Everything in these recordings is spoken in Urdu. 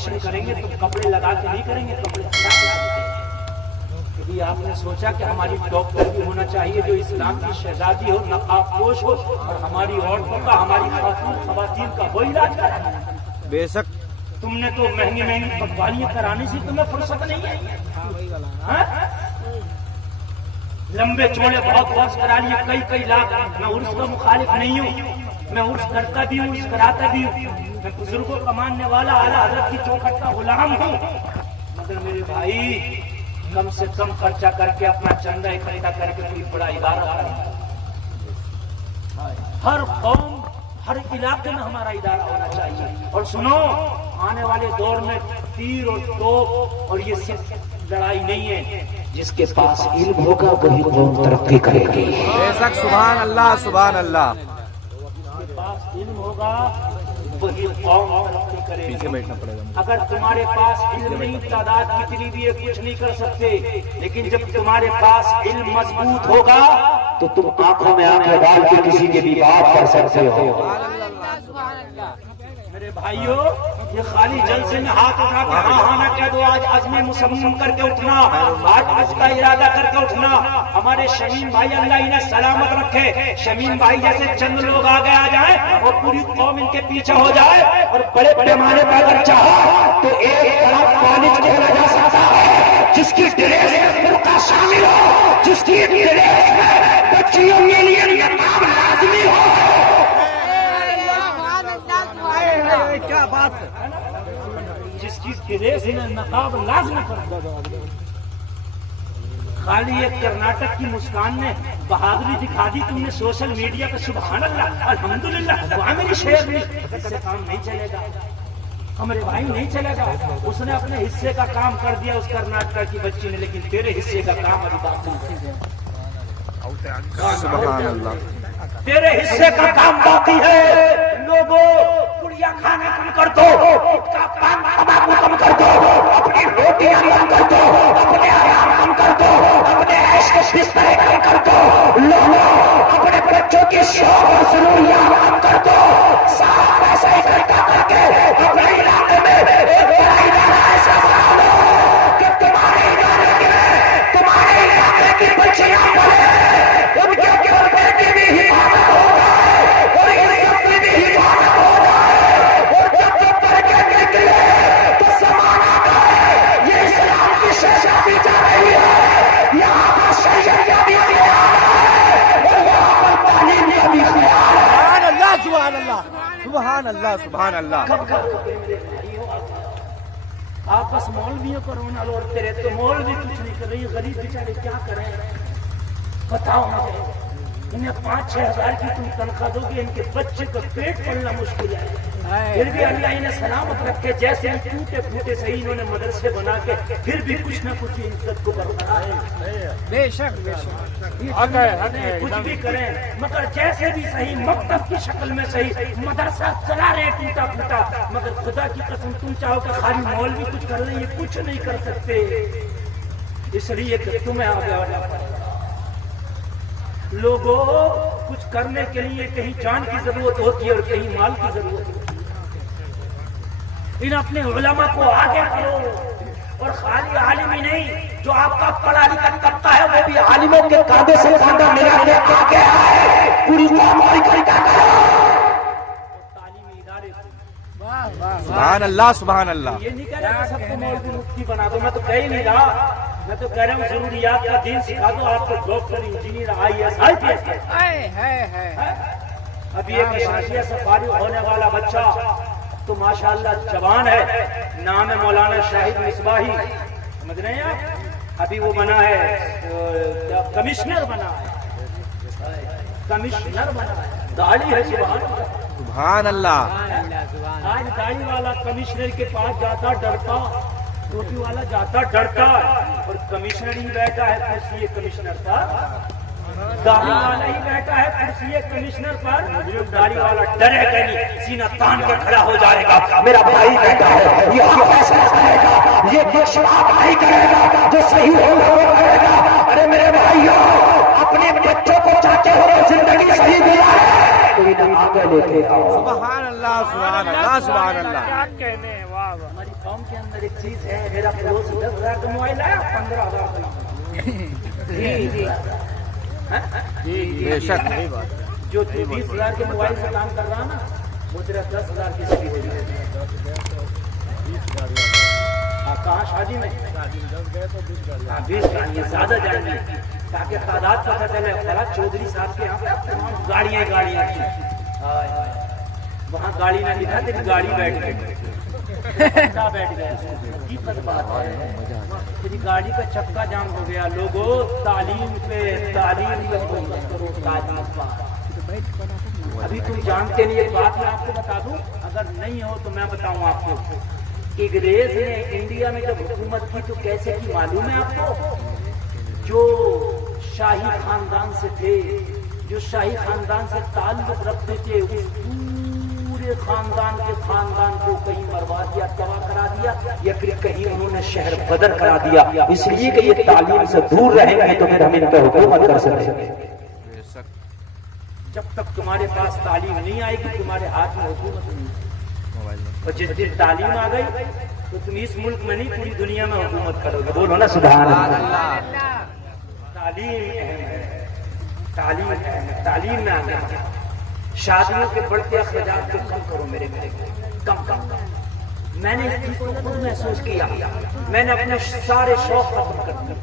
آپریشن کریں گے تو کپڑے لگا کے نہیں کریں گے، کپڑے ہٹا کے کریں گے۔ کبھی آپ نے سوچا کہ ہماری ڈاکٹر بھی ہونا چاہیے جو اسلام کی شہزادی ہو، نقاب پوش ہو، اور ہماری عورتوں کا، ہماری خواتین کا وہ علاج کرے؟ بے شک۔ تم نے تو مہنگی مہنگی قوالیاں کرانے سے تمہیں فرصت نہیں ہے، لمبے چوڑے بہت عرس کرا لیے کئی لاکھ۔ میں عرس کا مخالف نہیں ہوں، میں عرس کرتا بھی ہوں، عرس کراتا بھی ہوں، میں بزرگوں کا ماننے والا اعلیٰ حضرت کی چوکھٹ کا غلام ہوں، مگر میرے بھائی کم سے کم خرچہ کر کے اپنا چندہ اکٹھا کر کے کوئی بڑا ادارہ کریں۔ ہر قوم، ہر علاقے میں ہمارا ادارہ ہونا چاہیے۔ اور سنو، آنے والے دور میں تیر اور توپ اور یہ صرف لڑائی نہیں ہے، جس کے پاس علم ہوگا وہی قوم ترقی کرے گی۔ بے شک، سبحان اللہ سبحان اللہ۔ جس کے پاس علم ہوگا وہی قوم ترقی کرے پیچھے گی۔ بیٹھنا پڑے گا۔ اگر تمہارے پاس علم نہیں، تعداد کتنی بھی ہے کچھ نہیں کر سکتے، لیکن جب تمہارے پاس علم مضبوط ہوگا تو تم آنکھوں میں آنکھیں ڈال کے کسی کی بھی بات کر سکتے ہو۔ میرے بھائیو، یہ خالی جلسے میں ہاتھ اٹھا کے ہاں ہاں نہ کہہ دو، آج عزم مصمم کر کے اٹھنا، آج کا ارادہ کر کے اٹھنا۔ ہمارے شمیم بھائی اللہ انہیں سلامت رکھے، شمیم بھائی جیسے چند لوگ آگے آ جائیں اور پوری قوم ان کے پیچھے ہو جائے، اور بڑے پیمانے پر اگر چاہا تو ایک بڑا کالج کھولا جا سکتا ہے جس کی ڈریس میں فرقہ شامل ہو، جس کی ڈریس میں بچیوں کے لیے نقاب لازمی ہو۔ کیا بات ہے، جس کی ڈریس میں نقاب لازمی کر دو۔ خالی ایک کرناٹک کی مسکان نے بہادری دکھا دی تم نے سوشل میڈیا پہ، سبحان اللہ الحمدللہ، وہاں میری شعر نہیں، اس سے کام نہیں چلے گا ہمارے بھائی، نہیں چلے گا۔ اس نے اپنے حصے کا کام کر دیا اس کرناٹک کی بچی نے، لیکن تیرے حصے کا کام ابھی باقی ہے۔ سبحان اللہ۔ تیرے حصے کا کام باقی ہے۔ لوگوں، پڑیا کھانا کم کر دو، پان تمباکو کم کر دو، اپنی روٹیاں کم کر دو، اپنے آرام کم کر دو، اپنے عیش کے بسترے کم کر دو، لوگوں اپنے بچوں کی شوق اور ضروریات کم کر دو، سارا پیسہ اکٹھا کر کے اپنے علاقے میں ایک بڑا ادارہ ایسا بنا لو کہ تمہارے علاقے کی بچیاں پڑھیں، ان کے گھر کی بھی حفاظت ہو جائے اور عزت کی بھی حفاظت ہو جائے، اور جب پڑھ کے نکلے تو زمانہ کہے یہ اسلام کی شہزادی جا رہی ہے، یہاں پر شریعت کا بھی خیال ہے اور یہاں پر تعلیم کا بھی خیال ہے۔ سبحان اللہ سبحان اللہ سبحان اللہ سبحان اللہ۔ آپ بس مولویوں کو رونا لوٹتے رہتے ہو، مولوی کچھ نہیں کر رہی، غریب بیچارے کیا کریں؟ بتاؤ مجھے، انہیں 5-6 ہزار کی تم تنخواہ دو گے، ان کے بچے کا پیٹ پلنا مشکل ہے، پھر بھی اللہ انہیں سلامت رکھے، جیسے ہم ٹوٹے پھوٹے صحیح انہوں نے مدرسے بنا کے پھر بھی کچھ نہ کچھ عزت کو برقرار ہے۔ بے شک بے شک، کچھ بھی کریں مگر جیسے بھی صحیح، مکتب کی شکل میں صحیح، مدرسہ چلا رہے ٹوٹا پھوٹا، مگر خدا کی قسم تم چاہو کہ خالی مولوی کچھ کر رہے، یہ کچھ نہیں کر سکتے، اس لیے کہ تمہیں آگے آنا پڑے گا۔ لوگوں، کچھ کرنے کے لیے کہیں جان کی ضرورت ہوتی ہے اور کہیں مال کی ضرورت ہوتی ہے، ان اپنے علماء کو آگے کرو، اور خالی عالم ہی نہیں، جو آپ کا پڑھا لکھا طبقہ ہے وہ بھی عالموں کے کاندھے سے کاندھا ملا کے آگے آئے، پوری قوم کو اکٹھا کرو، تعلیمی ادارے سبحان اللہ سبحان اللہ۔ یہ نہیں کہہ رہا کہ سب کو مولوی مفتی بنا دو، میں تو کہہ ہی نہیں رہا، میں تو کہہ رہا ہوں ضروریات کا دین سکھا دو، آپ کو ڈاکٹر، انجینئر، IAS IPS۔ ابھی ایک اشرفیہ سے فارغ ہونے والا بچہ تو ماشاءاللہ جوان ہے، نام ہے مولانا شاہد مصباحی، سمجھ رہے ہیں آپ؟ ابھی وہ بنا ہے کمشنر، بنا ہے کمشنر، بنا ہے، داڑھی ہے، سبحان اللہ۔ آج داڑھی والا کمشنر کے پاس جاتا ڈرتا، ٹوپی والا جاتا ڈرتا، اور کمشنر ہی بیٹھا ہے کرسی کمشنر پر، داڑھی والا ہی بیٹھا ہے کرسی کمشنر پر، داڑھی والا ڈرے گا نہیں، سینہ تان کے کھڑا ہو جائے گا، میرا بھائی بیٹھا ہے، یہ فیصلہ کرے گا، یہ بخشوا نہیں کرے گا، جو صحیح ہوگا وہ کرے گا۔ ارے میرے بھائیوں، اپنے بچوں کو چاہتے ہو کہ زندگی صحیح گزارے تو انہیں آگے لے کے آؤ. سبحان اللہ سبحان اللہ سبحان اللہ. کیا کہنے ہیں، واہ واہ. ہماری قوم کے اندر ایک چیز ہے، میرا پڑوس 10,000 کا موبائل آیا 15,000 کا. بے شک صحیح بات ہے. جو 20,000 کے موبائل سے کام کر رہا نا وہ تیرا 10,000 کی سکی ہو جائے. کہاں شادی میں 20 گاڑیاں زیادہ جائیں گی تاکہ تعداد پتہ چلے. فلاں چودھری صاحب کے یہاں پہ تمام گاڑیاں تھی. وہاں گاڑی نہ لکھا تیری گاڑی بیٹھ گئی بیٹھ گیا. بات ہے تیری گاڑی کا چکا جام ہو گیا. لوگوں تعلیم پہ تعلیم کرو تعلیم پر. ابھی تم جانتے نہیں. ایک بات میں آپ کو بتا دوں، اگر نہیں ہو تو میں بتاؤں آپ کو. انگریز نے انڈیا میں جب حکومت کی تو کیسے کی معلوم ہے آپ کو؟ جو شاہی خاندان سے تھے، جو شاہی خاندان سے تعلق رکھتے تھے، اس پورے خاندان کے خاندان کو کہیں مروا دیا، تباہ کرا دیا، یا پھر کہیں انہوں نے شہر بدر کرا دیا. اس لیے کہ یہ تعلیم سے دور رہیں گے تو پھر ہم ان پہ حکومت کر سکیں گے. جب تک تمہارے پاس تعلیم نہیں آئے گی تمہارے ہاتھ میں حکومت نہیں. اور جس دن تعلیم آ گئی تو تم اس ملک میں نہیں پوری دنیا میں حکومت کرو گے. بولو نا سبحان اللہ. تعلیم اہم ہے، تعلیم اہم ہے. تعلیم میں آگے شادیوں کے بڑھتے اخراجات کو کم کرو میرے کم. میں نے اس چیز کو خود محسوس کیا. میں نے اپنے سارے شوق ختم کر دیے.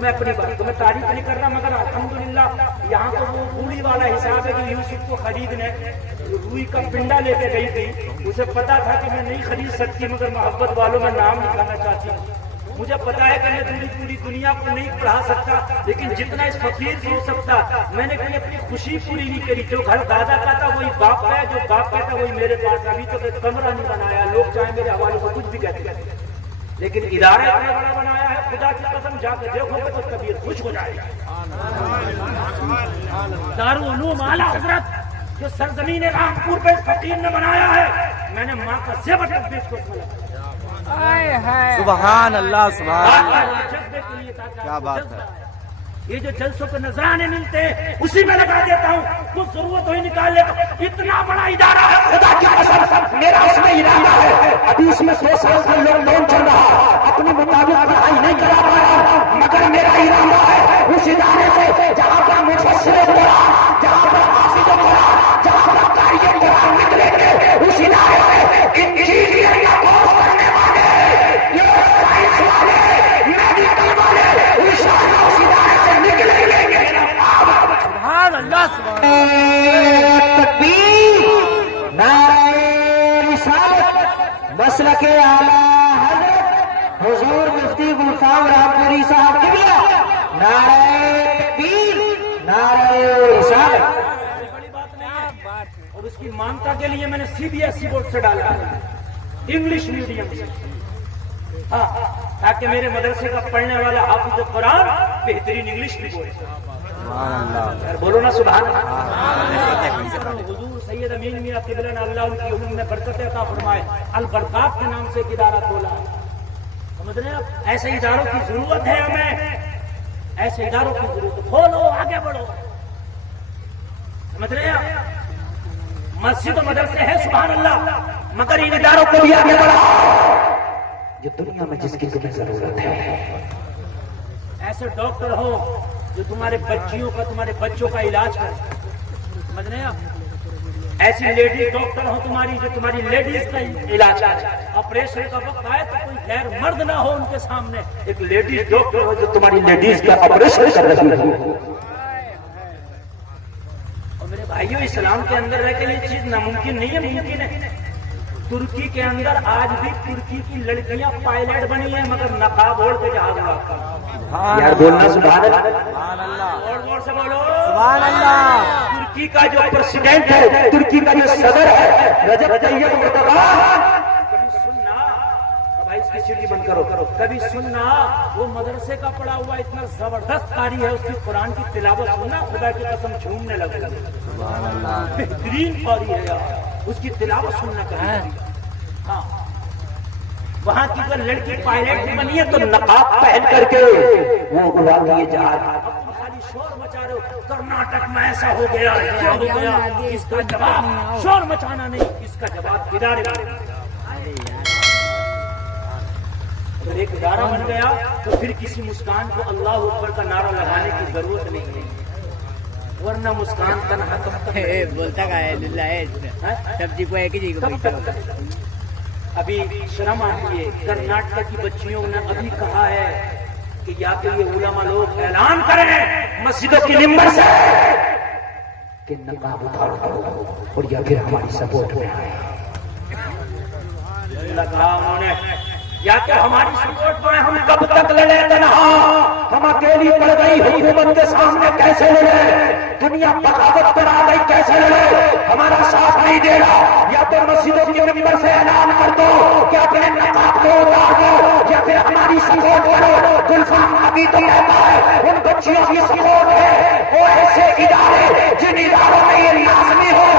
میں اپنی بات کو میں تعریف نہیں کر رہا، مگر الحمدللہ یہاں تو وہ پوری والا حساب ہے کہ یوسف کو خریدنے روئی کا پنڈا لے کے گئی تھی. اسے پتا تھا کہ میں نہیں خرید سکتی، مگر محبت والوں میں نام لکھانا چاہتی ہوں. مجھے پتا ہے کہ میں پوری دنیا کو نہیں پڑھا سکتا، لیکن جتنا اس فقیر سے ہو سکتا میں نے کہیں اپنی خوشی پوری نہیں کری. جو گھر دادا کا تھا وہی باپ کا ہے، جو باپ کا تھا وہی میرے پاس. ابھی تک ایک کمرہ نہیں بنایا. لوگ چاہے میرے حوالے سے کچھ بھی کہتے ہیں، لیکن ادارہ اتنا بڑا بنایا ہے. خدا کی قسم جا کے دیکھو گے تو طبیعت خوش ہو جائے گی. دارالعلوم اعلیٰ حضرت جو سرزمین رامپور پہ فقیر نے بنایا ہے، میں نے ماں کا زیور تک بھی اس کو کھولا. سبحان اللہ سبحان اللہ. کیا بات ہے. یہ جو جلسوں کے نذرانے ملتے ہیں اسی میں لگا دیتا ہوں. کچھ ضرورت ہی نکال لیتا. اتنا بڑا ادارہ ہے، خدا کی قسم میرا اس میں ارادہ ہے. ابھی اس میں 2 سال کا لاک ڈاؤن چل رہا، اپنے مطابق پڑھائی نہیں کرا پا رہا، مگر میرا ارادہ ہے اس ادارے سے جہاں پر مفسر قرآن، جہاں پر حافظ قرآن، جہاں پر قاری قرآن نکلیں گے، اس ادارے سے انجینئر کا کورس کرنے والے، سائنس والے، میڈیکل والے انشاءاللہ اس ادارے سے نکلیں گے. سبحان اللہ سبحان اللہ. تکبیر، نعرہ رسالت، مسلک اعلیٰ حضرت حضور مفتی گلفام رامپوری صاحب قبلہ. نعرہ تکبیر، نعرہ رسالت. بڑی بات نہیں ہے. اور اس کی مانتا کے لیے میں نے CBSE بورڈ سے ڈالا انگلش میڈیم سے، ہاں، تاکہ میرے مدرسے کا پڑھنے والا حافظ قرآن بہترین انگلش بھی بولے. بولو نا سبحان اللہ. حضور سید امین میاں قبلہ نے اللہ ان کی عمر میں برکت عطا فرمائے، البرکات کے نام سے ایک ادارہ کھولا. سمجھ رہے ہیں آپ؟ ایسے اداروں کی ضرورت ہے ہمیں، ایسے اداروں کی ضرورت ہے. کھولو، آگے بڑھو. سمجھ رہے ہیں آپ؟ مسجد و مدرسے ہے سبحان اللہ، مگر ان اداروں کو بھی آگے بڑھاؤ جو دنیا میں جس کی تمہیں ضرورت ہے. ایسے ڈاکٹر ہو جو تمہارے بچیوں کا، تمہارے بچوں کا علاج کرے. سمجھ رہے ہیں آپ؟ ایسی لیڈیز ڈاکٹر ہو تمہاری جو تمہاری لیڈیز کا علاج کرے. آپریشن کا وقت آئے تو کوئی غیر مرد نہ ہو ان کے سامنے، ایک لیڈیز ڈاکٹر ہو جو تمہاری لیڈیز کا آپریشن کر رہی ہو. اور میرے بھائیوں، اسلام کے اندر رہ کے یہ چیز ناممکن نہیں ہے، ممکن ہے. ترکی کے اندر آج بھی ترکی کی لڑکیاں پائلٹ بنی ہیں، مگر نقاب اوڑھ کے جہاز اڑاتی ہیں. یار بولنا سبحان اللہ. اور سے بولو سبحان اللہ. ترکی کا جو پریزیڈنٹ ہے، ترکی کا جو صدر ہے رجب طیب اردوغان، کبھی سننا بھائی اس کی سیٹی بند کرو، کبھی سننا وہ مدرسے کا پڑھا ہوا اتنا زبردست قاری ہے، اس کی قرآن کی تلاوت سننا خدا کی قسم جھومنے لگے. سبحان اللہ. بہترین قاری ہے یار، اس کی تلاوت سننا کبھی. ہاں، وہاں کی اگر لڑکی پائلٹ بھی بنی ہے تو نقاب پہن کر کے وہ اڑاتی ہے جہاز. خالی شور مچا رہے ہو کرناٹک میں ایسا ہو گیا کیا ہو گیا، اس کا جواب شور مچانا نہیں، اس کا جواب ادارے تو ایک ادارہ بن گیا تو پھر کسی مسکان کو اللہ اکبر کا نعرہ لگانے کی ضرورت نہیں ہے، ورنہ مسکان تنہا بولتا کا ہے سبزی کو ایک ہی جگہ ابھی شرم آتی ہے، کرناٹک کی بچیوں نے ابھی کہا ہے کہ یا تو یہ علماء لوگ اعلان کریں مسجدوں کی ممبر سے کہ نقاب اتار دو اور یا پھر ہماری سپورٹ میں آئے، لگا انہوں نے یا کہ ہماری سپورٹ میں ہم کب تک لڑے تنہا، ہم اکیلی پڑ گئی حکومت کے سامنے کیسے لڑے، دنیا بغاوت پر آ گئی کیسے لڑے، ہمارا ساتھ نہیں دے رہا، یا تو مسجدوں کے ممبر سے اعلان کر دو کہ اپنے نقاب کو اتار دو یا پھر ہماری سپورٹ کرو۔ گلفام ابھی تو کہتا ہے ان بچیوں کی سپورٹ ہے، وہ ایسے ادارے جن اداروں میں یہ لازمی ہو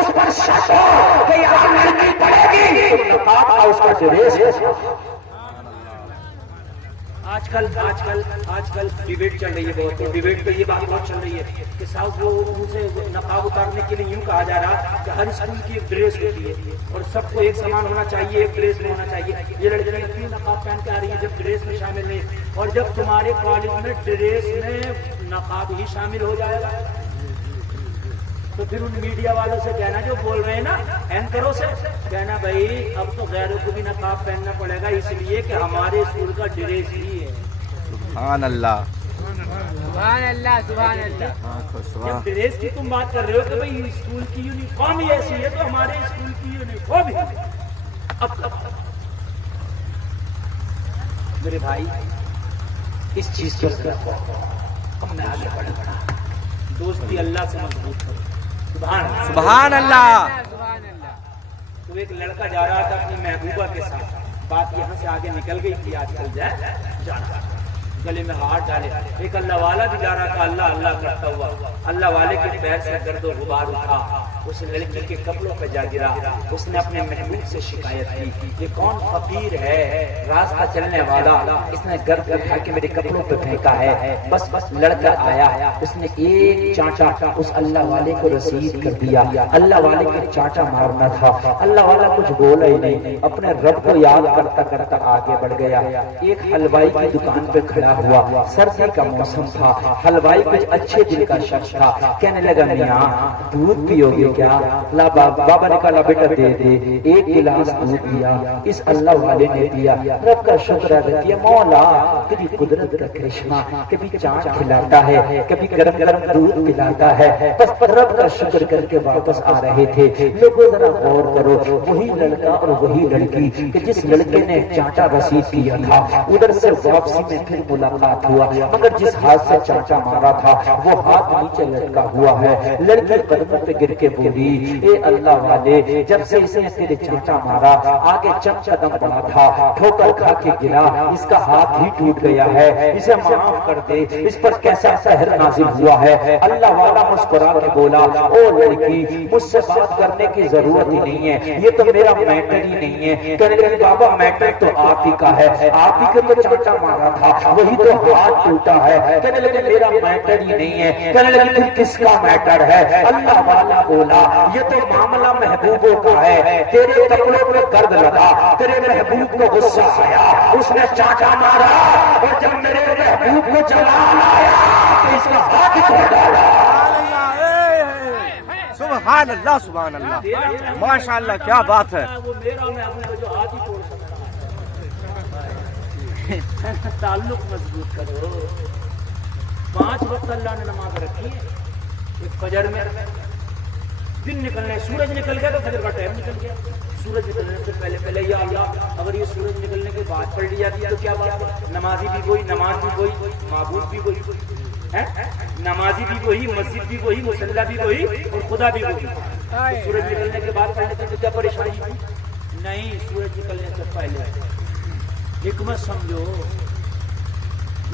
اس پر شک ہو کہ یہاں لڑکی پڑے گی نقاب کا اس کا ڈریس ہے۔ آج کل ڈیبیٹ چل رہی ہے بہت، اور ڈیبیٹ پہ یہ بات بہت چل رہی ہے کہ صاحب وہ ان سے نقاب اتارنے کے لیے یوں کہا جا رہا کہ ہر اسکول کی ایک ڈریس ہوتی ہے اور سب کو ایک سامان ہونا چاہیے، ایک ڈریس میں ہونا چاہیے، یہ لڑکیاں نقاب پہن کے آ رہی ہیں جب ڈریس میں شامل نہیں، اور جب تمہارے کالج میں ڈریس میں نقاب ہی شامل ہو جائے گا تو پھر ان میڈیا والوں سے کہنا جو بول رہے ہیں نا اینکروں سے کہنا بھائی اب تو غیروں کو بھی نقاب پہننا پڑے گا اس لیے کہ ہمارے اسکول کا ڈریس ہی ہے۔ سبحان اللہ سبحان اللہ سبحان اللہ۔ جب ڈریس کی تم بات کر رہے ہو کہ بھائی اسکول کی یونیفارم ہی ایسی ہے تو ہمارے اسکول کی یونیفارم ہی اب میرے بھائی اس چیز پر ہم نے آگے بڑھا، دوستی اللہ سے مضبوط کرو۔ سبحان اللہ۔ تو ایک لڑکا جا رہا تھا اپنی محبوبہ کے ساتھ، بات یہاں سے آگے نکل گئی تھی، آج کل جانا گلے میں ہاتھ ڈالے، ایک اللہ والا بھی جا رہا تھا اللہ اللہ کرتا ہوا، اللہ والے کے پیر سے گرد و غبار اٹھا، اس لڑکی کے کپڑوں پہ جا گرا، اس نے اپنے محبوب سے شکایت کی یہ کون فقیر ہے راستہ چلنے والا، اس نے گرد اٹھا کے میرے کپڑوں پہ پھینکا ہے، بس لڑکا آیا، اس نے ایک چانٹا اس اللہ والے کو رسید کر دیا، اللہ والے کے چانٹا مارنا تھا، اللہ والا کچھ بولا ہی نہیں، اپنے رب کو یاد کرتا کرتا آگے بڑھ گیا، ایک حلوائی کی دکان پہ کھڑا ہوا، سردی کا موسم تھا، حلوائی کچھ اچھے دل کا شخص تھا، کہنے لگا میاں دودھ پیو گے کیا؟ بابا نے کہا بیٹا دے دے، ایک گلاس دودھ دیا، اس اللہ والے نے دیا، رب کا شکر ادا کیا، مولا تیری قدرت کا کرشمہ، کبھی چاند کھلاتا ہے کبھی گرم گرم دودھ پلاتا ہے، بس رب کا شکر کر کے واپس آ رہے تھے، لوگوں ذرا غور کرو، وہی لڑکا اور وہی لڑکی کہ جس لڑکے نے چانٹا رسید کیا تھا، ادھر سے واپسی میں پھر ملاقات ہوا، مگر جس ہاتھ سے چانٹا مارا تھا وہ ہاتھ نیچے لٹکا ہوا ہے، لڑکی قدموں پہ گر کے بولی اے اللہ والے جب سے اس نے تیرے چانٹا مارا آگے چم قدم پڑا تھا، ٹھوکر کھا کے گرا، اس کا ہاتھ ہی ٹوٹ گیا ہے، اسے معاف کر دے، اس پر کیسا قہر نازل ہوا ہے۔ اللہ والا مسکرا کے بولا او لڑکی مجھ سے بات کرنے کی ضرورت ہی نہیں ہے، یہ تو میرا میٹر ہی نہیں ہے، کہنے لگے بابا میٹر تو آپ ہی کا ہے، آپ ہی کے تو چانٹا مارا تھا وہی تو ہاتھ ٹوٹا ہے، کہنے لگے میرا میٹر ہی نہیں ہے، کہنے لگے پھر کس کا میٹر ہے؟ اللہ والا بولا یہ تو معاملہ محبوبوں کا ہے، تیرے کپڑوں پہ گرد لگا، تیرے محبوب کو غصہ آیا، اس نے چانٹا مارا، اور جب میرے محبوب کو جلال آیا تو اس کا ہاتھ توڑ ڈالا۔ سبحان اللہ سبحان اللہ، ماشاء اللہ کیا بات ہے۔ وہ میرا میں اپنے جو ہاتھ ہی توڑ سکتا، تعلق مضبوط کرو۔ 5 وقت اللہ نے نماز رکھی ہے، ایک فجر میں دن نکلنے، سورج نکل گیا تو فجر کا ٹائم نکل گیا، سورج نکلنے سے پہلے یا اللہ اگر یہ سورج نکلنے کے بعد پڑھ لی جاتی ہے تو کیا بات ہے؟ نمازی بھی وہی، نماز بھی وہی، معبود بھی وہی، نمازی بھی وہی، مسجد بھی وہی، مصلی بھی وہی، اور خدا بھی وہی۔ سورج نکلنے کے بعد پڑھنے سے کیا پریشانی تھی؟ نہیں، سورج نکلنے سے پہلے حکمت سمجھو،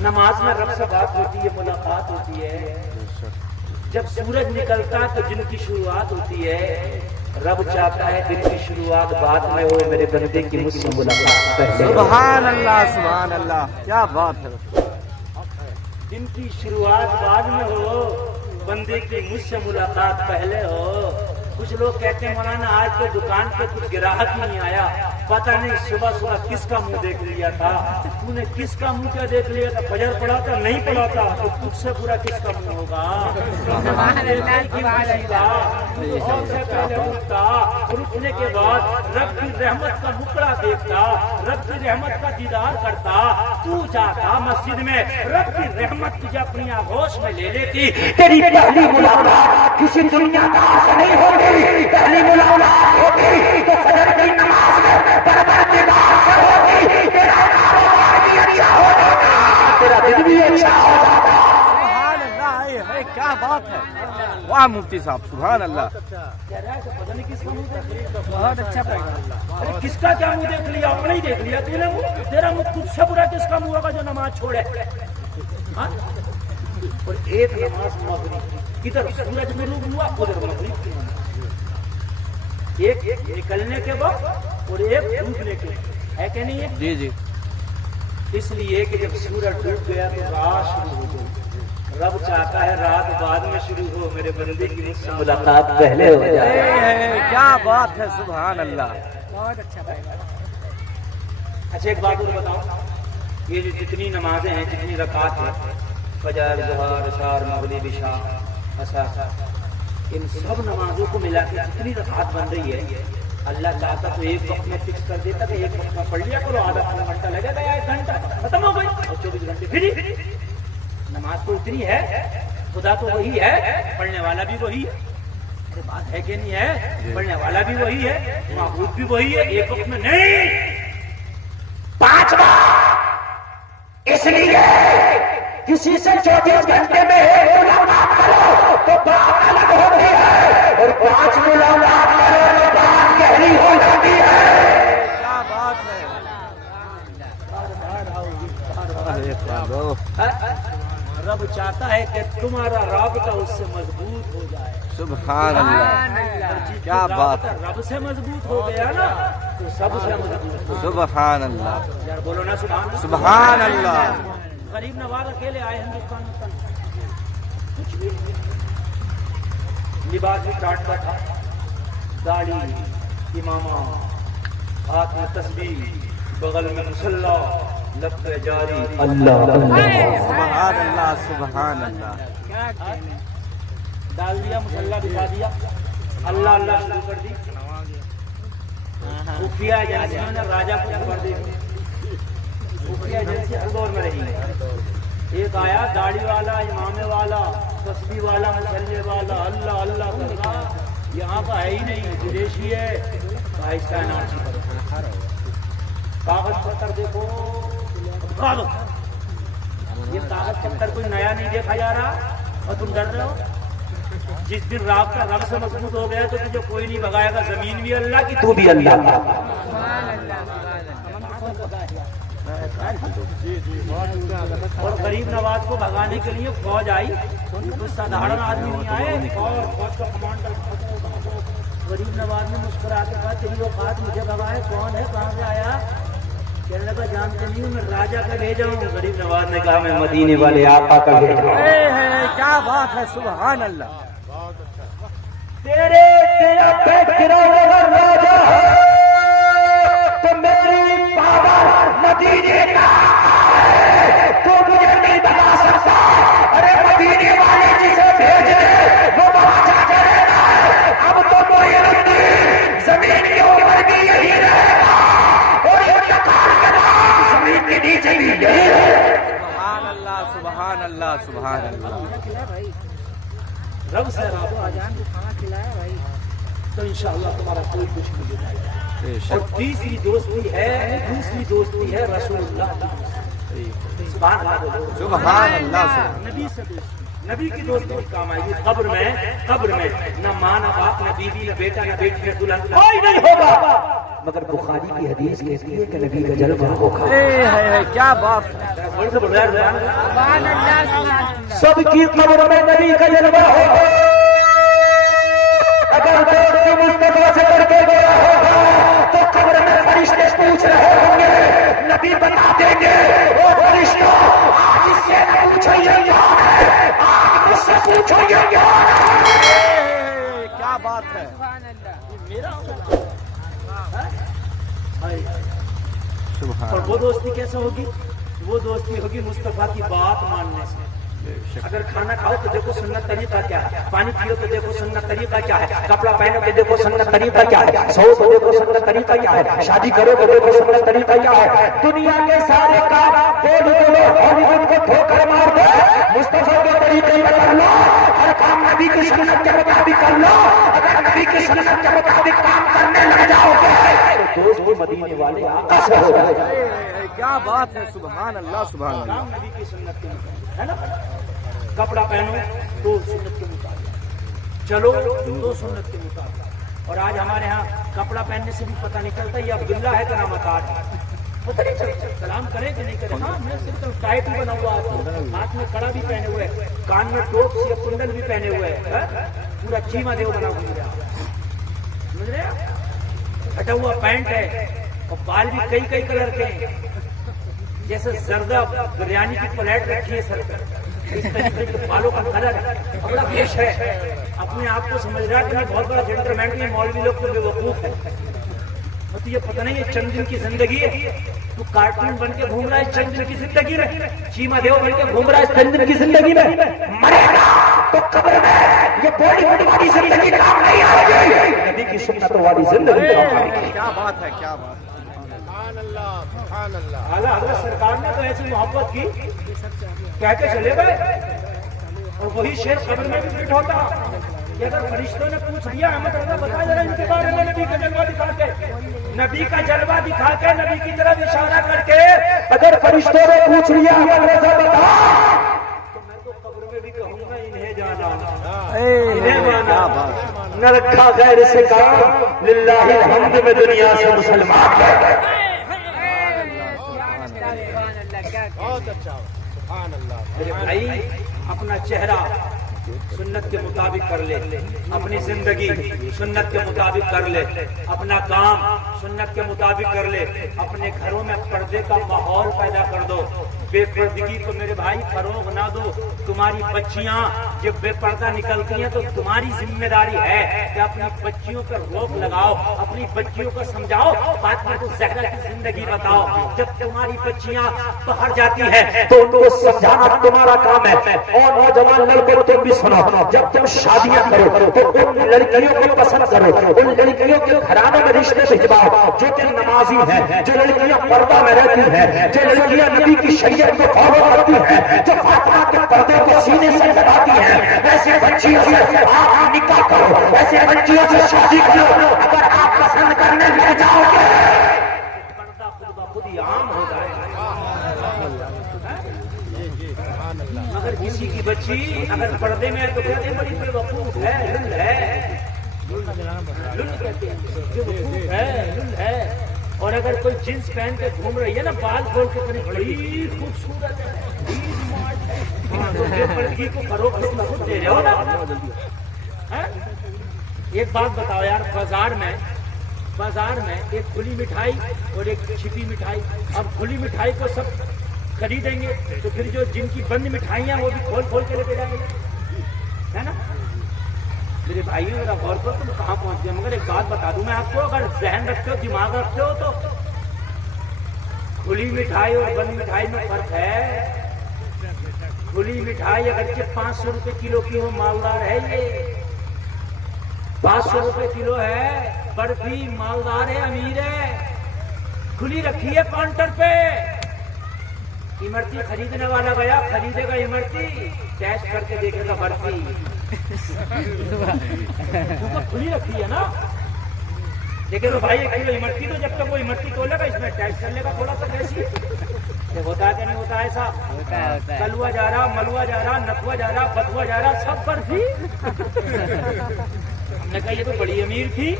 نماز میں رب سے بات ہوتی ہے، ملاقات ہوتی ہے، جب سورج نکلتا ہے تو دن کی شروعات ہوتی ہے، رب چاہتا ہے دن کی شروعات بعد میں ہو، میرے بندے کی مجھ سے ملاقات پہلے۔ سبحان اللہ سبحان اللہ، کیا بات ہے۔ جن کی شروعات بعد میں ہو، بندے کی مجھ سے ملاقات پہلے ہو۔ کچھ لوگ کہتے ہیں مولانا آج تو دکان پہ کچھ گراہک ہی نہیں آیا، پتہ نہیں صبح صبح کس کا منہ دیکھ لیا تھا، تو نے کس کا منہ کیا دیکھ لیا تھا، فجر پڑا تھا نہیں پڑا تھا، تو تجھ سے برا کس کا منہ ہوگا؟ اور سے پہلے اٹھتا اور اٹھنے کے بعد رب کی رحمت کا مکڑا دیکھتا، رب کی رحمت کا دیدار کرتا، تو جاتا مسجد میں، رب کی رحمت تجھے اپنی آغوش میں لے لیتی۔ تیری پہلی ملاقات کسی دنیا دار سے نہیں ہوگی، پہلی ملاقات ہوگی تو فجر کی نماز میں پروردگار سے ہوگی۔ تیرا کاروبار بھی اچھا ہوگا، تیرا دل بھی اچھا ہوگا۔ سبحان اللہ، اے کیا بات ہے، واہ مفتی صاحب سبحان اللہ، پتہ نہیں کس کا منہ دیکھ لیا، بہت اچھا پیغام۔ ارے کس کا کیا منہ دیکھ لیا، اپنا ہی دیکھ لیا تیرے منہ، تیرا منہ تجھ سے برا کس کا منہ ہوگا جو نماز چھوڑے؟ ہاں؟ اور ایک نماز مغرب، ادھر سورج غروب ہوا، ادھر مغرب کی نماز، ایک نکلنے کے بعد اور ایک ڈوبنے کے، ہے کہ نہیں ہے؟ جی جی، اس لیے کہ جب سورج ڈوب گیا تو رات شروع ہو گئی، رب چاہتا ہے رات بعد میں شروع ہو، میرے بندے کی مجھ سے ملاقات پہلے ہو جائے۔ کیا بات ہے سبحان اللہ، بہت اچھا پیغام۔ اچھا ایک بات اور بتاؤ، یہ جو جتنی نمازیں ہیں، جتنی رکعت ہیں، فجر، ظہر، عصر، مغرب، عشاء، عصر، ان سب نمازوں کو ملا کے جتنی رکعت بن رہی ہے، اللہ چاہتا تو ایک وقت میں فکس کر دیتا کہ ایک وقت میں پڑھ لیا کرو، آدھا گھنٹہ لگے گا یا ایک گھنٹہ، ختم ہو گئی، اور 24 گھنٹے فری۔ نماز تو اتنی ہے، خدا تو وہی ہے، پڑھنے والا بھی وہی ہے، ارے بات ہے کہ نہیں ہے؟ پڑھنے والا بھی وہی ہے، معبود بھی وہی ہے، ایک وقت میں نہیں، 5 بار۔ اس لیے کسی سے 24 گھنٹے میں ایک ملاقات کرو تو بات الگ ہوتی ہے، اور 5 ملاقات کرو تو بات گہری ہو جاتی ہے۔ کیا بات ہے، رب چاہتا ہے کہ تمہارا رابطہ اس سے مضبوط ہو جائے۔ سبحان اللہ، کیا بات ہے، رب سے مضبوط ہو گیا نا تو سب سے مضبوط ہو۔ سبحان اللہ، یار بولو نا سبحان اللہ۔ سبحان اللہ۔ غریب نواز اکیلے آئے ہندوستان میں، کچھ بھی لباس بھی کاٹتا تھا، داڑھی، امامہ، ہاتھ میں تسبیح، بغل میں مسلح، لب پہ جاری اللہ سبحان اللہ، سبحان اللہ، کیا کہنے، ڈال دیا، مسلح بچھا دیا، اللہ اللہ شروع کر دی، خفیہ ایجنسیوں نے راجا کو خبر دے دی، خفیہ ایجنسی ہر دور میں رہی ہے، ایک آیا داڑھی والا، امامے والا، تسبیح والا، مسلح والا، اللہ اللہ کرنا، یہاں کا ہے ہی نہیں، ودیشی ہے، آہستہ ناچی کرو، کاغذ پتر دیکھو، اٹھا دو، یہ کاغذ پتر کوئی نیا نہیں دیکھا جا رہا اور تم ڈر رہے ہو۔ جس دن رابطہ رب سے مضبوط ہو گیا تو تجھے کوئی نہیں بھگائے گا، زمین بھی اللہ کی، تو بھی اللہ کا۔ اور غریب نواز کو بھگانے کے لیے فوج آئی، تو سادھارن آدمی نہیں آئے، فوج کا کمانڈر غریب نواز نے مسکرا کے کہا تیری اوقات مجھے بھگائے، کون ہے، کہاں سے آیا؟ کہنے لگا جانتے نہیں ہوں، میں راجا کا بھیجا ہوں۔ غریب نواز نے کہا میں مدینے والے آقا کا بھیجا ہوں۔ کیا بات ہے سبحان اللہ، تیرا بیٹا اگر راجا ہے تو میری پاور مدینے کا ہے، تو مجھے نہیں بتا سکتا۔ ارے مدینے والے جسے بھیجے وہ وہاں جا کے رہتا ہے، اب تو کوئی نہیں، زمین کے اوپر بھی یہی رہے گا اور انتقال کے بعد زمین کے نیچے بھی یہی ہے۔ سبحان اللہ، سبحان اللہ، سبحان اللہ، کھلایا بھائی، رب سے رابطہ آ جائے جان کو کھانا کھلایا بھائی، تو انشاءاللہ تمہارا کوئی کچھ نہیں جائے گا۔ بے اور شک، تیسری دوستی ہے رسول اللہ کی۔ سبحان اللہ بولو۔ سبحان اللہ، نبی سے دوستی، نبی کی دوستی بھی کام آئے گی۔ قبر میں نہ ماں نہ باپ نہ بیوی نہ بیٹا نہ بیٹی نہ دلہن کوئی نہیں ہوگا، مگر بخاری کی حدیث کہتی ہے کہ نبی کا جلوہ ہوگا۔ کیا بات ہے، سبحان اللہ، سبحان اللہ، سب کی قبر میں نبی کا جلوہ ہوگا۔ اگر دوستی مصطفیٰ سے کر کے گیا ہوگا تو قبر میں فرشتے پوچھ رہے ہوں گے، نبی بتا دیں گے، وہ فرشتوں آج اس سے نہ پوچھو، یہ پوچھو یہ کیا کیا بات ہے. اور وہ دوستی کیسے ہوگی؟ وہ دوستی ہوگی مصطفیٰ کی بات ماننے سے. اگر کھانا کھاؤ تو دیکھو سنت طریقہ کیا ہے, پانی پیو تو دیکھو سنت طریقہ کیا ہے, کپڑا پہنو تو دیکھو سنت طریقہ کیا ہے, سو تو دیکھو سنت طریقہ کیا ہے, شادی کرو تو دیکھو سنت طریقہ کیا ہے. دنیا کے سارے کام بول بولو ہالی ووڈ کو ٹھوکر مار دو, مصطفیٰ کے طریقے پر کر لو, ہر کام نبی کی سنت کے مطابق کر لو. اگر نبی کی سنت کے مطابق کام کرنے لگ جاؤ گے تو دوست مدینے والے آقا سے ہو جائے گا. کیا بات ہے, سبحان اللہ سبحان اللہ. کام نبی کی سنت کے مطابق ہے نا. کپڑا پہنو تو سنت کے مطابق, چلو تو سنت کے مطابق. اور آج ہمارے ہاں کپڑا پہننے سے بھی پتہ نہیں چلتا یہ عبداللہ ہے کہ نام اطاعت ہے, پتہ نہیں چلتا. سلام کرے کہ نہیں کرے. ہاں میں صرف ٹائٹ بھی بنا ہوا ہے, ہاتھ میں کڑا بھی پہنے ہوئے, کان میں ٹوپ یا کنڈل بھی پہنے ہوئے, پورا چیما دیو بنا ہوا ہے, سمجھ رہے ہیں. ہٹا ہوا پینٹ ہے اور بال بھی کئی کئی کلر کے ہیں, جیسے زردہ بریانی کی پلیٹ رکھی ہے سر پر, اس طریقے کے بالوں کا کلر بڑا پیش ہے. اپنے آپ کو سمجھ رہا ہے کہ بہت بڑا جنٹلمین, یہ مولوی لوگ تو بے وقوف ہے. تو یہ پتہ نہیں یہ چند دن کی زندگی ہے, تو کارٹون بن کے گھوم رہا ہے چند دن کی زندگی میں, چیما دیو بن کے گھوم رہا ہے چند دن کی زندگی میں. مرے گا تو قبر میں یہ باڈی ووڈ والی زندگی کام نہیں آئے گی, نبی کی سنت والی زندگی کام آئے گی. کیا بات ہے, کیا بات ہے. اعلیٰ حضرت سرکار نے تو ایسی محبت کی کہہ کے چلے گئے, اور وہی شیر قبر میں بھی فٹ ہوتا کہ اگر فرشتوں نے پوچھ لیا احمد رضا بتا ذرا ان کے بارے میں نبی کا جلوہ دکھا کے, نبی کا جلوہ دکھا کے, نبی کی طرف اشارہ کر کے اگر فرشتوں نے پوچھ لیا احمد رضا بتا, تو میں تو قبر میں بھی کہوں گا انہیں جانا, انہیں مانا. نہ رکھا غیر سے کام, للہ الحمد میں دنیا سے مسلمان ہے. بہت اچھا, سبحان اللہ. میرے بھائی اپنا چہرہ سنت کے مطابق کر لے, اپنی زندگی سنت کے مطابق کر لے, اپنا کام سنت کے مطابق کر لے, اپنے گھروں میں پردے کا ماحول پیدا کر دو. بے پردگی کو میرے بھائی فروغ نہ دو. تمہاری بچیاں جب بے پردہ نکلتی ہیں تو تمہاری ذمہ داری ہے کہ اپنی بچیوں پر روک لگاؤ, اپنی بچیوں کو سمجھاؤ, فاطمہ الزہرا کی زندگی بتاؤ. جب تمہاری بچیاں باہر جاتی ہیں تو ان کو سمجھانا تمہارا کام ہے. اور نوجوان لڑکوں تم بھی سنو, جب تم شادیاں کرو تو ان لڑکیوں کو پسند کرو, ان لڑکیوں کے گھرانوں میں رشتے بھجواؤ جو کہ نمازی ہیں, جو لڑکیاں پردہ میں رہتی ہیں, جو لڑکیاں نبی کی شریعت کو فالو کرتی ہیں, جو فاطمہ کے پردے کو سینے سے لگاتی ہیں. ایسے بچیوں سے آپ نکاح کرو, ایسے بچیوں سے شادی کرو. اگر آپ پسند کرنے لگ جاؤ گے پردہ خود بخود ہی عام ہو جائے گا. اگر کسی کی بچی اگر پردے میں ہے تو کہتے ہیں بڑی بے وقوف ہے, لل ہے, لل کہتے ہیں, بے وقوف ہے, لل ہے. اور اگر کوئی جنس پہن کے گھوم رہی ہے نا, بال کھول کے بڑی خوبصورت ہے, تو بے پردگی کو فروغ خود دے رہے ہو نا. ایک بات بتاؤ یار, بازار میں ایک کھلی مٹھائی اور ایک چھپی مٹھائی. اب کھلی مٹھائی کو سب خریدیں گے تو پھر جو جن کی بند مٹھائیاں وہ بھی کھول کھول کے لے کے جائیں گے, ہے نا. میرے بھائیوں میرا غور کرو تم کہاں پہنچ گئے. مگر ایک بات بتا دوں میں آپ کو, اگر ذہن رکھتے ہو, دماغ رکھتے ہو, تو کھلی مٹھائی اور بند مٹھائی میں فرق ہے. کھلی مٹھائی اگرچہ 500 روپے کلو کی ہو, مالدار ہے یہ, 500 روپے کلو ہے. برفی مالدار ہے, امیر ہے, کھلی رکھی ہے کاؤنٹر پہ. امرتی خریدنے والا گیا, خریدے گا امرتی, ٹیسٹ کر کے دیکھے گا برفی, کھلی رکھی ہے نا. لیکن وہ بھائی ایک کلو امرتی, تو جب تک وہ امرتی تولے گا اس میں ٹیسٹ کر لے گا تھوڑا سا کیسی ہوتا ہے کہ نہیں ہوتا ایسا. کلوا جا رہا, ملوا جا رہا, نتوا جا رہا, بتوا جا رہا, سب برفی. ہم نے کہا یہ تو بڑی امیر تھی,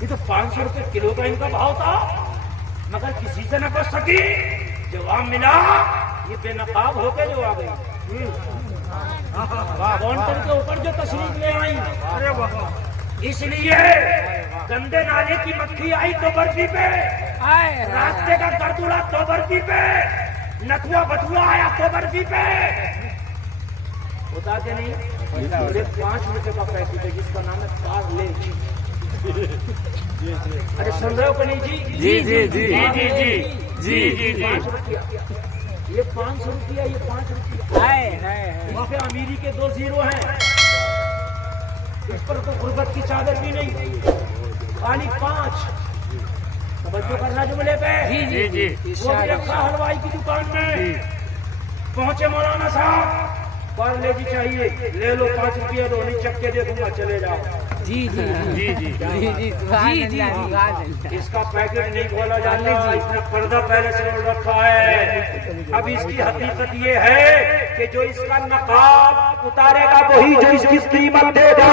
یہ تو 500 روپے کلو کا ان کا بھاؤ تھا, مگر کسی سے نہ بچ سکی. جواب ملا, یہ بے نقاب ہو کے جو آ گئی کاؤنٹر کے اوپر جو تشریف لے آئی, اس لیے گندے نالے کی مکھی آئی تو برفی پہ, راستے کا درد اڑا تو برفی پہ, نتوا بتوا آیا تو برفی پہ. بتا کے نہیں 5 روپے کا پیکٹ ہے جس کا نام ہے پارلے جی. ارے سن رہے ہو کہ نہیں جی؟ جی جی جی جی جی جی جی 5 روپیہ. یہ 500 روپیہ، یہ 5 روپیہ. اس پہ امیری کے 2 زیرو ہیں. اس پر تو غربت کی چادر بھی نہیں، خالی 5. توجہ کرنا جملے پہ. جی جی وہ بھی رکھا حلوائی کی دکان میں. پہنچے مولانا صاحب، پارلے جی چاہیے، لے لو 5 روپیہ دو، نہیں چک کے دے دوں گا، چلے جاؤ. جی جی جی جی جی اس کا پیکٹ نہیں کھولا جاتا، اس نے پردہ پہلے سے اوڑھ رکھا ہے. اب اس کی حقیقت یہ ہے کہ جو اس کا نقاب اتارے گا وہی جو اس کی قیمت دے گا،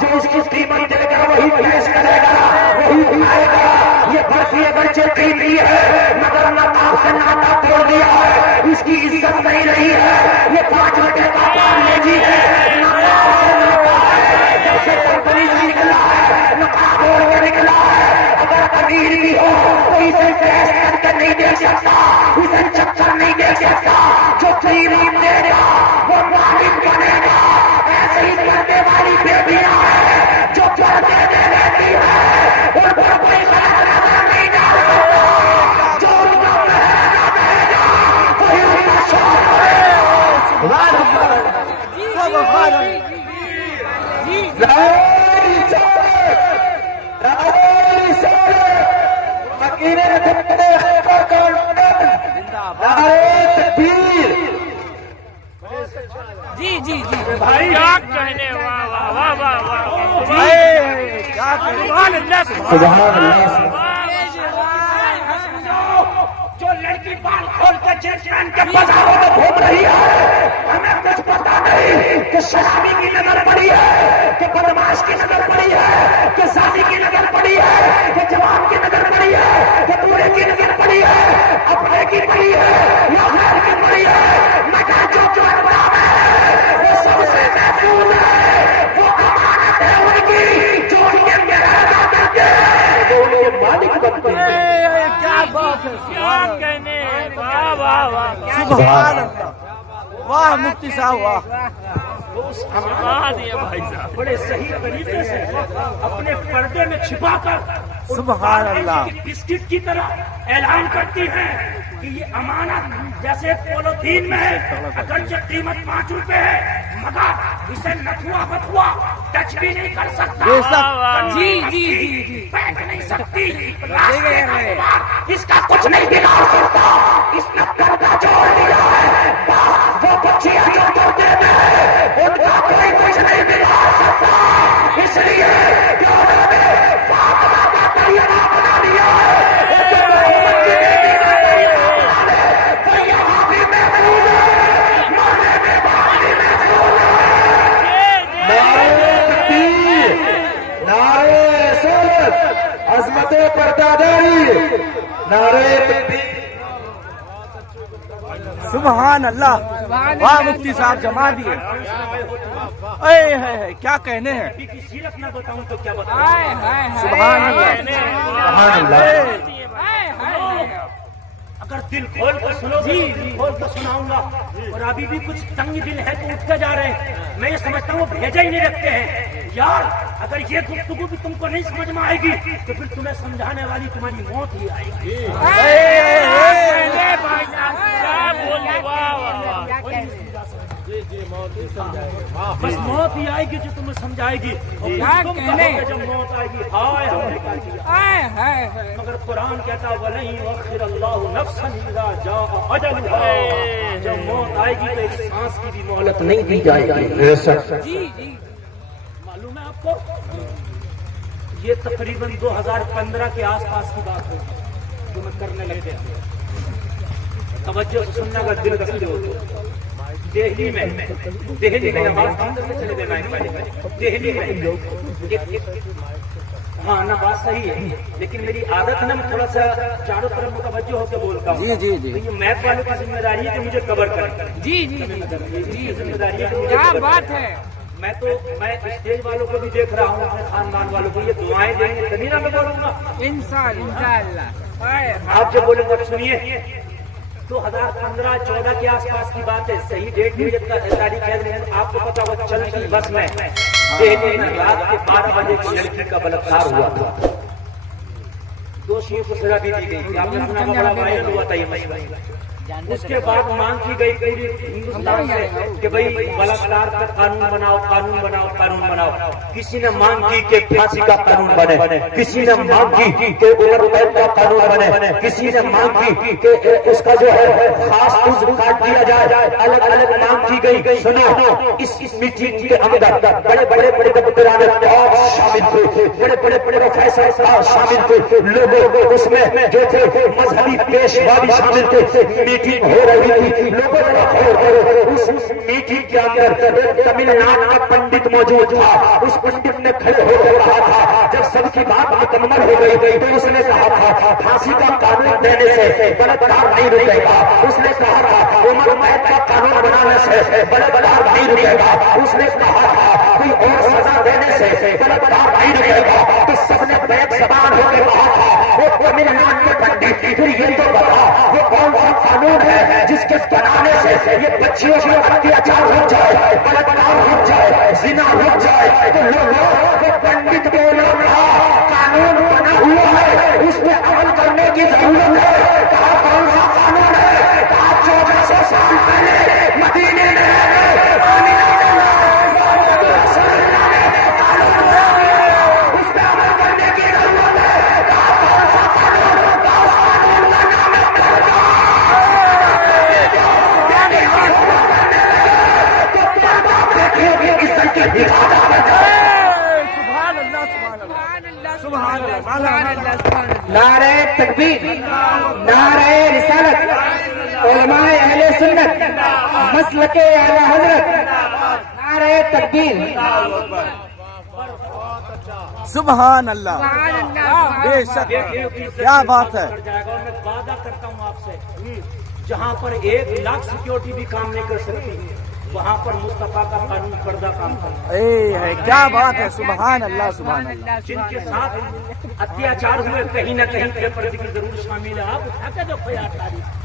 جو اس کی قیمت دے گا وہی پیش کرے گا، وہی اٹھائے گا. یہ برفی اگرچہ قیمتی ہے مگر نقاب سے ناطا توڑ دیا ہے، اس کی عزت نہیں رہی ہے. یہ 5 روپے کا پارلے جی ہے، نقاب سے ناطا ہے. جب سے کمپنی سے نکلا ہے نقاب اوڑھ کے نکلا ہے. اگر امیر بھی ہو تو اسے فیس کر کے نہیں دیکھ سکتا، اسے چکر نہیں دیکھ سکتا. جو قیمت دے گا وہ مالک بنے گا. ایسے ہی پردے والی بیٹیاں ہیں جو پردے دے دیتی ہے، ان پر کوئی غلط نظر نہیں ڈال سکتا. جو ان کا مہنگا دے گا وہی ان کا شوق ہے. جی جی جی بھائی کیا کہنے، واہ واہ واہ واہ واہ، کیا سبحان اللہ سبحان اللہ. جو لڑکی بال کھول کے جینس پہن کے بازاروں میں گھوم رہی ہے، ہمیں کچھ پتا نہیں کہ شرابی کی نظر پڑی ہے، کہ بدماش کی نظر پڑی ہے، کہ زانی کی نظر پڑی ہے، کہ جوان کی نظر پڑی ہے، کہ بوڑھے کی نظر پڑی ہے، اپنے کی پڑی ہے یا غیر کی پڑی ہے. مگر جو اندام ہے وہ سب سے محفوظ ہے، وہ امانت ہے ان کی جو ان کے مہنگا کرتے ہیں، جو ان کے مالک بنتے ہیں. کیا بات ہے، کیا کہنے، واہ واہ واہ، سبحان اللہ. واہ مفتی صاحب واہ. اس واہ دیا بھائی صاحب. بڑے صحیح طریقے سے اپنے پردے میں چھپا کر سبحان اللہ. بسکٹ کی طرح اعلان کرتی ہیں کہ یہ امانت جیسے پولیتھین میں ہے، اگرچہ قیمت 5 روپے ہے مگر اسے نتھوا بتھوا ٹچ بھی نہیں کر سکتا. جی جی جی جی پھینک نہیں سکتی. راستے کا غبار اس کا کچھ نہیں بگاڑ سکتا. اس نے پردہ چھوڑ دیا ہے. وہ بچیاں جو پردے میں ہیں ان کا کوئی کچھ نہیں بگاڑ سکتا. اس لیے کہ انہوں نے فاطمہ کا طریقہ بنا دیا ہے. جو محمد کی بیٹی کا طریقہ بنا لے وہ یہاں بھی محفوظ ہے، مرنے کے بعد بھی محفوظ ہے. نعرے تکبیر، نعرے رسالت، عظمت پرداداری، نعرے تکبیر. سبحان اللہ. واہ مفتی صاحب جما دیے. اے ہے کیا کہنے ہیں. نبی کی سیرت نہ بتاؤں تو کیا بتاؤں. سبحان اللہ. سبحان اللہ. اگر دل کھول کر سنو گے تو دل کھول کر سناؤں گا. اور ابھی بھی کچھ تنگ دل ہے تو اٹھتے جا رہے ہیں. میں یہ سمجھتا ہوں وہ بھیجا ہی نہیں رکھتے ہیں. یار اگر یہ گفتگو بھی تم کو نہیں سمجھ میں آئے گی تو پھر تمہیں سمجھانے والی تمہاری موت ہی آئے گی. بھائی صاحب کیا بولے، واہ واہ واہ. بس موت ہی آئے گی جو تمہیں سمجھائے گی. اور پھر تم کہو گے جب موت آئے گی ہائے ہم نے کیا کیا. مگر قرآن کہتا وَلَن يُؤَخِّرَ اللَّهُ نَفْسًا إِذَا جَاءَ أَجَلُهَا. جب موت آئے گی تو ایک سانس کی بھی مہلت نہیں دی جائے گی. معلوم ہے آپ کو یہ تقریباً 2015 کے آس پاس کی بات ہوگی جو میں کرنے لگے تھے. توجہ سے سننا اگر دل رکھتے ہو تو. دہلی میں نماز اندر سے چلے دینا ہے. دہلی میں ہاں نا بات صحیح ہے لیکن میری عادت ہے نا میں تھوڑا سا چاروں طرف متوجہ ہو کے بولتا ہوں. جی جی جی تو یہ میپ والوں کی ذمہ داری ہے کہ مجھے کور کریں. جی جی جی ذمہ داری ہے کہ مجھے کیا cover بات کریں. ہے. میں اسٹیج والوں کو بھی دیکھ رہا ہوں، اپنے خاندان والوں کو. یہ دعائیں دیں گے تبھی نہ میں بولوں گا. انشاءاللہ. آپ جو بولیں گے سنیے. 2015-14 کے آس پاس کی بات ہے، صحیح ڈیٹ مجھے تاریخ یاد نہیں ہے، آپ کو پتا ہوگا چلتی بس میں دہلی میں رات کے 12 بجے کی لڑکی کا بلاత్కాر ہوا تھا، دوشیوں کو سزا بھی دی گئی تھی، آپ نے سنا ہوگا بڑا وائرل ہوا تھا یہ مسئلہ۔ اس کے بعد مانگ کی گئی پوری ہندوستان سے کہ بھئی بلاత్కాر کا قانون بناؤ، قانون بناؤ، قانون بناؤ۔ کسی نے مانگ کی کہ پھانسی کا قانون بنے، کسی نے مانگ کی کہ عمر قید کا قانون بنے، کسی نے مانگ کی کہ اس کا جو ہے خاص عضو کاٹ دیا جائے، الگ الگ مانگ کی گئی۔ سنو، اس میٹنگ کے اندر بڑے بڑے دفتران شامل تھے، بڑے بڑے پروفیسر شامل تھے، لوگ اس میں جو تھے مذہبی پیشوا بھی شامل تھے۔ میٹنگ ہو رہی تھی، لوگوں اس میٹنگ کے اندر تمل ناڈو کا پنڈت موجود تھا، اس پنڈت نے کھڑے ہو کر کہا تھا، جب سب کی بات مکمل ہو گئی تو اس نے کہا تھا پھانسی کا قانون دینے سے بلاత్కాر نہیں رکے گا، اس نے کہا تھا عمر قید کا قانون بنانے سے بلاత్కాر نہیں رکے گا، اس نے کہا تھا کوئی اور سزا دینے سے بلاత్కాر نہیں رکے گا، تو سب نے بیک زبان ہو کے کہا تھا وہ تمل ناڈو کے پنڈت، پھر یہ تو بتا وہ کون سا قانون ہے جس کے بنانے سے یہ بچیوں پر اتیاچار ہو جائے، بلاత్కాر ہو جائے، زنا ہو جائے، تو لوگوں کو پنڈت بولو رہا قانون بنا ہوا ہے، اس پہ عمل کرنے کی ضرورت ہے۔ کہا کون سا قانون ہے؟ کہا 1400 سال پہلے مدینے میں اس پہ عمل کرنے کی ضرورت ہے۔ کہا کون سا قانون؟ اس قانون کا نام نعرہ تکبیر، نعرہ رسالت، علماء اہل سنت، مسلک اعلی حضرت، نعرہ تکبیر۔ سبحان اللہ، بے شک، کیا بات ہے۔ میں وعدہ کرتا ہوں آپ سے، جہاں پر 1 لاکھ سیکیورٹی بھی کام نہیں کر سکتی، وہاں پر مصطفیٰ کا قانون پردہ کام کرتا ہے۔ کیا بات ہے، سبحان اللہ، سبحان اللہ۔ جن کے ساتھ اتیاچار ہوئے کہیں نہ کہیں بے پردگی کی ضرور شامل ہے، آپ اٹھا کے دیکھو یار تاریخ،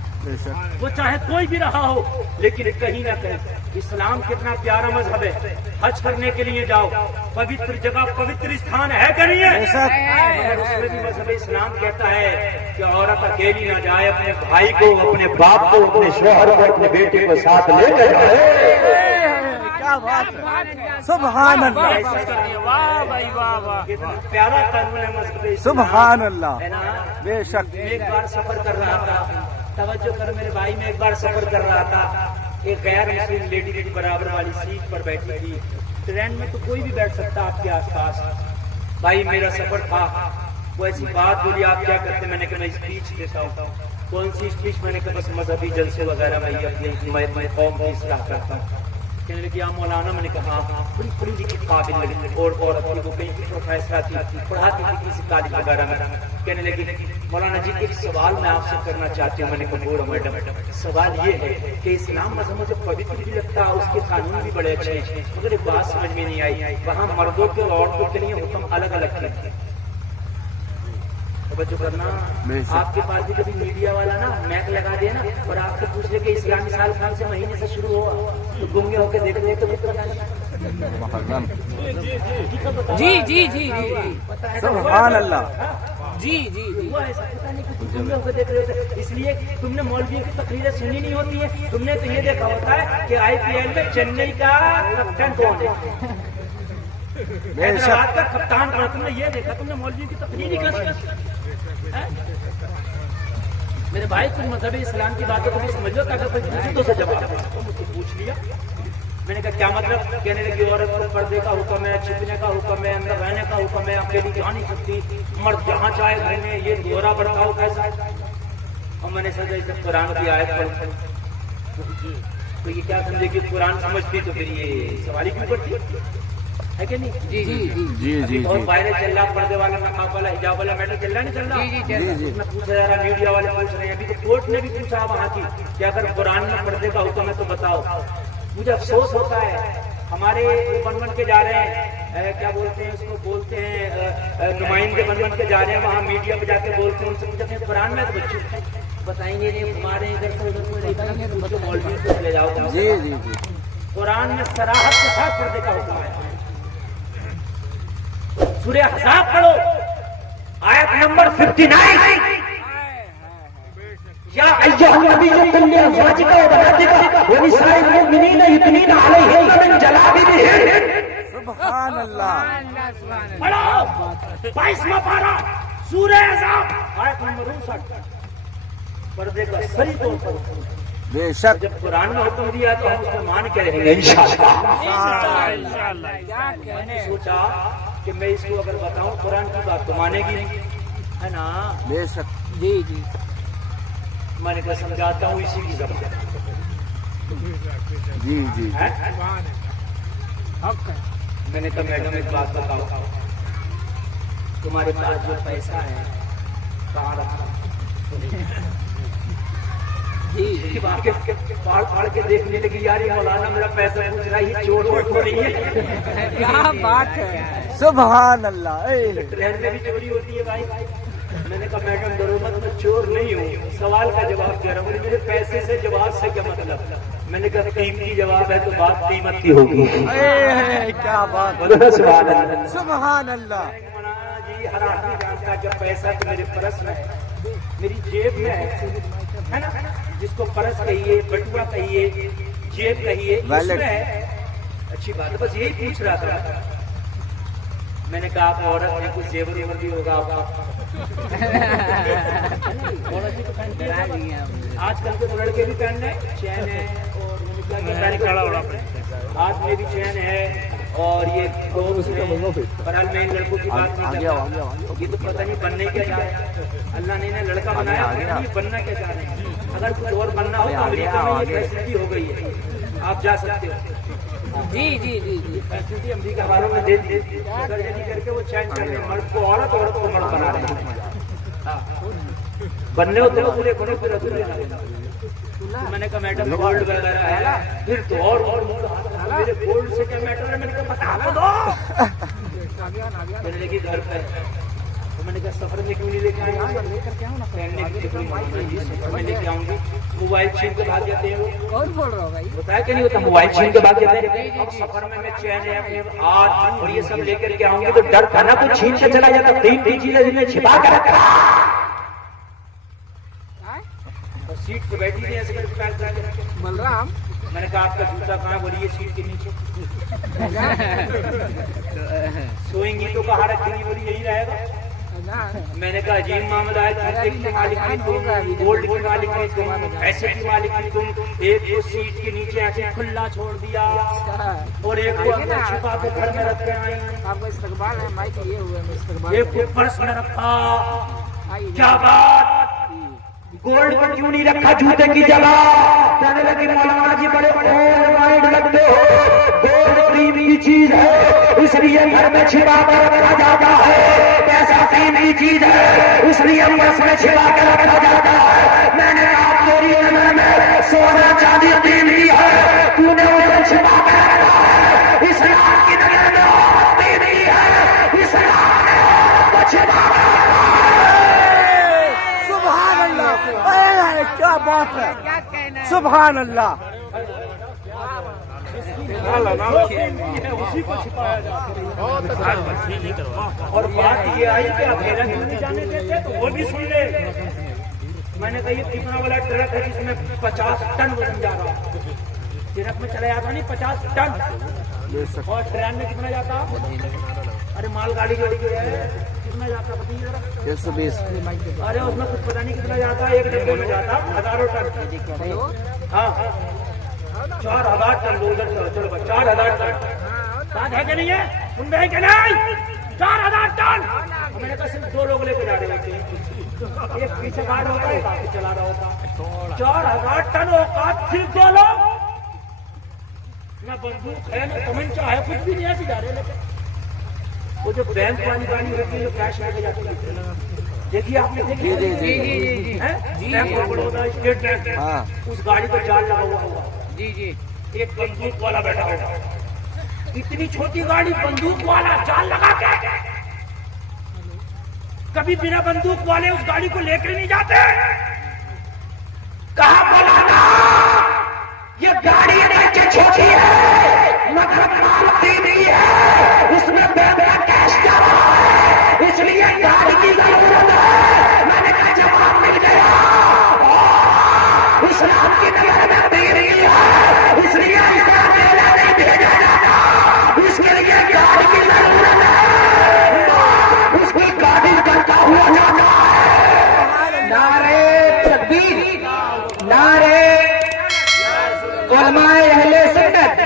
وہ چاہے کوئی بھی رہا ہو، لیکن کہیں نہ کہیں اسلام کتنا پیارا مذہب ہے۔ حج کرنے کے لیے جاؤ، پوتر جگہ، پوتر استھان ہے کہ نہیں ہے؟ مگر اس میں بھی مذہب اسلام کہتا ہے کہ عورت اکیلی نہ جائے، اپنے بھائی کو، اپنے باپ کو، اپنے شوہر کو، اپنے بیٹے کو ساتھ لے کر جائے۔ کیا بات ہے، سبحان اللہ، کتنا پیارا قانون ہے مذہب اسلام، سبحان اللہ، ہے نا؟ بے شک۔ میں ایک بار سفر کر رہا تھا، توجہ کر میرے بھائی، میں ایک بار سفر کر رہا تھا، ایک غیر مسلم لیڈی کی برابر والی سیٹ پر بیٹھی تھی۔ ٹرین میں تو کوئی بھی بیٹھ سکتا آپ کے آس پاس۔ بھائی میرا سفر تھا، وہ ایسی بات بولی، آپ کیا کرتے؟ میں نے کہا میں اسپیچ دیتا ہوں۔ کون سی اسپیچ؟ میں نے کہا بس مذہبی جلسے وغیرہ میں اپنی قوم کی اصلاح کرتا ہوں۔ کہنے لگی آپ مولانا؟ میں نے کہا ہاں، بڑی پڑھی لکھی قابل لگی، اور عورت تھی، وہ کہیں کی پروفیسر تھی، پڑھاتی تھی کسی کالج وغیرہ میں۔ کہنے لگی مولانا جی ایک سوال میں آپ سے کرنا چاہتی ہوں۔ میں نے کہا بولو میڈم۔ سوال یہ ہے کہ اسلام مذہب مجھے پوتر بھی لگتا ہے، اس کے قانون بھی بڑے اچھے ہیں، مگر ایک بات سمجھ میں نہیں آئی، وہاں مردوں کے اور عورتوں کے لیے حکم الگ الگ تھے۔ توجہ کرنا، آپ کے پاس بھی کبھی میڈیا والا نا میک لگا دے نا اور آپ سے پوچھ لے کہ اسلامی سال کون سے مہینے سے شروع ہوا، تو گنگے ہو کے دیکھ لے تو جی جی جی سبحان اللہ، جی جی وہ ایسا پتا نہیں کہ گنگے ہو کے دیکھ رہے ہوتے، اس لیے تم نے مولویوں کی تقریریں سنی نہیں ہوتی ہے، تم نے تو یہ دیکھا ہوتا ہے کہ IPL میں چنئی کا کپتان کون ہے، حیدرآباد کا کپتان کون ہے، تم نے یہ دیکھا، تم نے مولویوں کی تقریر ہی کر میرے بھائی تم مذہب اسلام کی باتوں کو بھی سمجھ لو، تاکہ کوئی پوچھے تو سے جواب تو مجھ سے پوچھ لیا۔ میں نے کہا کیا مطلب؟ کہنے لگی عورت کو پردے کا حکم ہے، چھپنے کا حکم ہے، اندر رہنے کا حکم ہے، اکیلی جا نہیں سکتی، مرد جہاں چاہے رہنے، یہ دورہ برتاؤ کیسا؟ اور میں نے سمجھا اس قرآن کی آیت پڑھ تو یہ کیا سمجھے کہ قرآن سمجھتی تو پھر یہ سوال ہی کیوں کرتی ہے کہ نہیں؟ جی جی جی جی اور وائرل چل رہا، پردے والا، نقاب والا، حجاب والا میٹر چل رہا نہیں چل رہا؟ میں پوچھا جا رہا، میڈیا والے پوچھ رہے ہیں، ابھی تو کورٹ نے بھی پوچھا وہاں کی کہ اگر قرآن میں پردے کا حکم ہے تو بتاؤ۔ مجھے افسوس ہوتا ہے، ہمارے بن کے جا رہے ہیں، کیا بولتے ہیں اس کو، بولتے ہیں نمائندے بن کے جا رہے ہیں، وہاں میڈیا پہ جا کے بولتے ہیں، ان سے مجھے اپنے قرآن میں تو بچوں بتائیں گے نہیں ہمارے ادھر سے ادھر کو بتائیں گے تو مولوی کو لے جاؤ. جی جی جی قرآن میں صراحت کے ساتھ پردے کا حکم ہے. سورہ احزاب پڑھو آیت نمبر 59. یا ایھا النبی قل لازواجک وبناتک ونساء المؤمنین یدنین علیہن من جلابیبہن. سبحان اللہ. پڑھو 22واں پارہ سورہ احزاب آیت نمبر 59. پردے کا صحیح طور پر بے شک. جب قرآن نے حکم دیا تو ہم اس کو مان کے رہیں گے انشاءاللہ. سوچا کہ میں اس کو اگر بتاؤں قرآن کی بات تو مانے گی نہیں ہے نا. بے شک. جی جی میں نے کہا سمجھاتا ہوں اسی کی زبان. جی جی میں نے کہا میڈم ایک بات بتاؤ تمہارے پاس جو پیسہ ہے کہاں رکھا؟ جی پاڑ پاڑ کے دیکھنے لگی یار یہ مولانا میرا پیسہ پوچھ رہا ہے یہ چور ووٹ تو نہیں ہے. کیا بات ہے. سبحان اللہ. ٹرین میں بھی چوری ہوتی ہے بھائی. میں نے کہا میڈم ڈرو مت میں چور نہیں ہوں سوال کا جواب دے رہا ہوں. میرے پیسے سے جواب سے کیا مطلب؟ میں نے کہا قیمتی جواب ہے تو بات قیمت کی ہوگی. کیا بات. سبحان اللہ. سبحان اللہ. جی ہر آدمی جانتا ہے کہ پیسہ تو میرے پرس میں ہے میری جیب میں ہے نا. جس کو پرس کہیے بٹوا کہیے جیب کہیے اس میں ہے. اچھی بات ہے بس یہی پوچھ رہا تھا. میں نے کہا آپ عورت میں کچھ زیور ویور بھی ہوگا آپ آج کل کے تو لڑکے بھی پہن رہے ہیں چین ہے اور ہاتھ میں بھی چین ہے اور یہ برحال میں ان لڑکوں کی بات نہیں کرتا. یہ تو پتہ نہیں بننے کیا چاہ رہے ہیں. اللہ نے انہیں لڑکا بنایا یہ بننا کیا چاہ رہے ہیں. اگر کچھ اور بننا ہو تو امریکہ میں یہ فیسلٹی ہو گئی ہے آپ جا سکتے ہو. جی جی جی جی فیسلٹی امریکہ والوں نے دے دی. سرجری کر کے وہ چینج کر رہے ہیں مرد کو عورت عورت کو مرد بنا رہے ہیں. بننے ہوتے ہو پورے بنے پورے ادھورے نہ. میں نے کہا میڈم گولڈ وغیرہ ہے پھر تو اور میرے گولڈ سے کیا میٹر ہے. میں نے کہا بتا تو دو. میں نے لگی گھر پہ میں نے کہا سفر میں کیوں نہیں لے کے آئے پہننے کی سفر میں لے کے آؤں گی. موبائل چھین کے بھاگ جاتے ہیں وہ. کون بول رہا ہو بھائی. بتایا کہ نہیں ہوتا موبائل چھین کے بھاگ جاتے ہیں. اب سفر میں چین ہے آج اور یہ سب لے کر کے آؤں گی تو ڈر تھا نا تو چھین کے چلا جاتا. تین چیزیں جنہیں چھپا کر رکھا سیٹ پہ بیٹھی تھی ایسے کر کے بلرام. میں نے کہا آپ کا جوتا کہاں؟ بولیے سیٹ کے نیچے. سوئیں گی تو کہاں رکھیں گی؟ بولی یہی رہے گا. میں نے کہا عجیب معاملہ ہے. جوتے کی مالک نہیں تم گولڈ کی مالک نہیں تم ایسے کی مالک نہیں تم. ایک کو سیٹ کے نیچے ایسے کھلا چھوڑ دیا اور ایک کو چھپا کے گھر میں رکھ کے آئی. آپ کا استقبال ہے مائک یہ ہوا ہے استقبال. ایک کو پرس میں رکھا. کیا بات گولڈ پر کیوں نہیں رکھا جوتے کی جگہ؟ کہنے لگی مولانا جی بڑے اولڈ مائنڈ لگتے ہو. گولڈ قیمتی چیز ہے اس لیے گھر میں چھپا کر رکھا جاتا ہے. پیسہ قیمتی چیز ہے اس لیے پرس میں چھپا کر رکھا جاتا ہے. میں نے کہا تیری نظر میں سونا چاندی قیمتی ہے تو نے اسے چھپا کر رکھا ہے. اسلام کی نظر میں عورت قیمتی ہے اسلام نے عورت کو چھپا کر رکھا ہے. سبحان اللہ. کیا بات ہے. سبحان اللہ. اسی کو چھپایا جاتا ہے. اور بات یہ آئی کہ آپ میرا کیوں نہیں جانے دیتے تو وہ بھی سن لے. میں نے کہا یہ کتنا والا ٹرک ہے جس میں 50 ٹن وزن جا رہا ہے. ٹرک میں چلا جاتا نہیں 50 ٹن. اور ٹرین میں کتنا جاتا؟ ارے مال گاڑی جو ہے کتنا جاتا بتائیے 120. ارے اس میں کچھ پتا نہیں کتنا جاتا. ایک ڈبے میں جاتا ہزاروں ٹن. ہاں 4000 ٹن. ادھر سے چلو 4000 ٹن. بات ہے کہ نہیں ہے؟ سن رہے ہیں کہ نہیں؟ 4000 ٹن. میں نے کہا صرف 2 لوگ لے کے جا رہے ہوتے ہیں. ایک پیچھے گاڑی ہوتا ہے ایک آگے چلا رہا ہوتا. 4000 ٹن اوقات صرف 2 لوگ. نہ بندوق ہے نہ تمنچا ہے کچھ بھی نہیں. ایسے جا رہے لیکن وہ جو بینک والی گاڑی ہوتی ہے جو کیش لے کے جاتی ہے دیکھیے آپ نے دیکھی bank of Baroda state bank اس گاڑی پر جال لگا ہوا ہوگا. جی جی ایک بندوق والا بیٹھا ہوگا. اتنی چھوٹی گاڑی بندوق والا جال لگا کے کبھی بنا بندوق والے اس گاڑی کو لے کر نہیں جاتے. علماء اہل سنت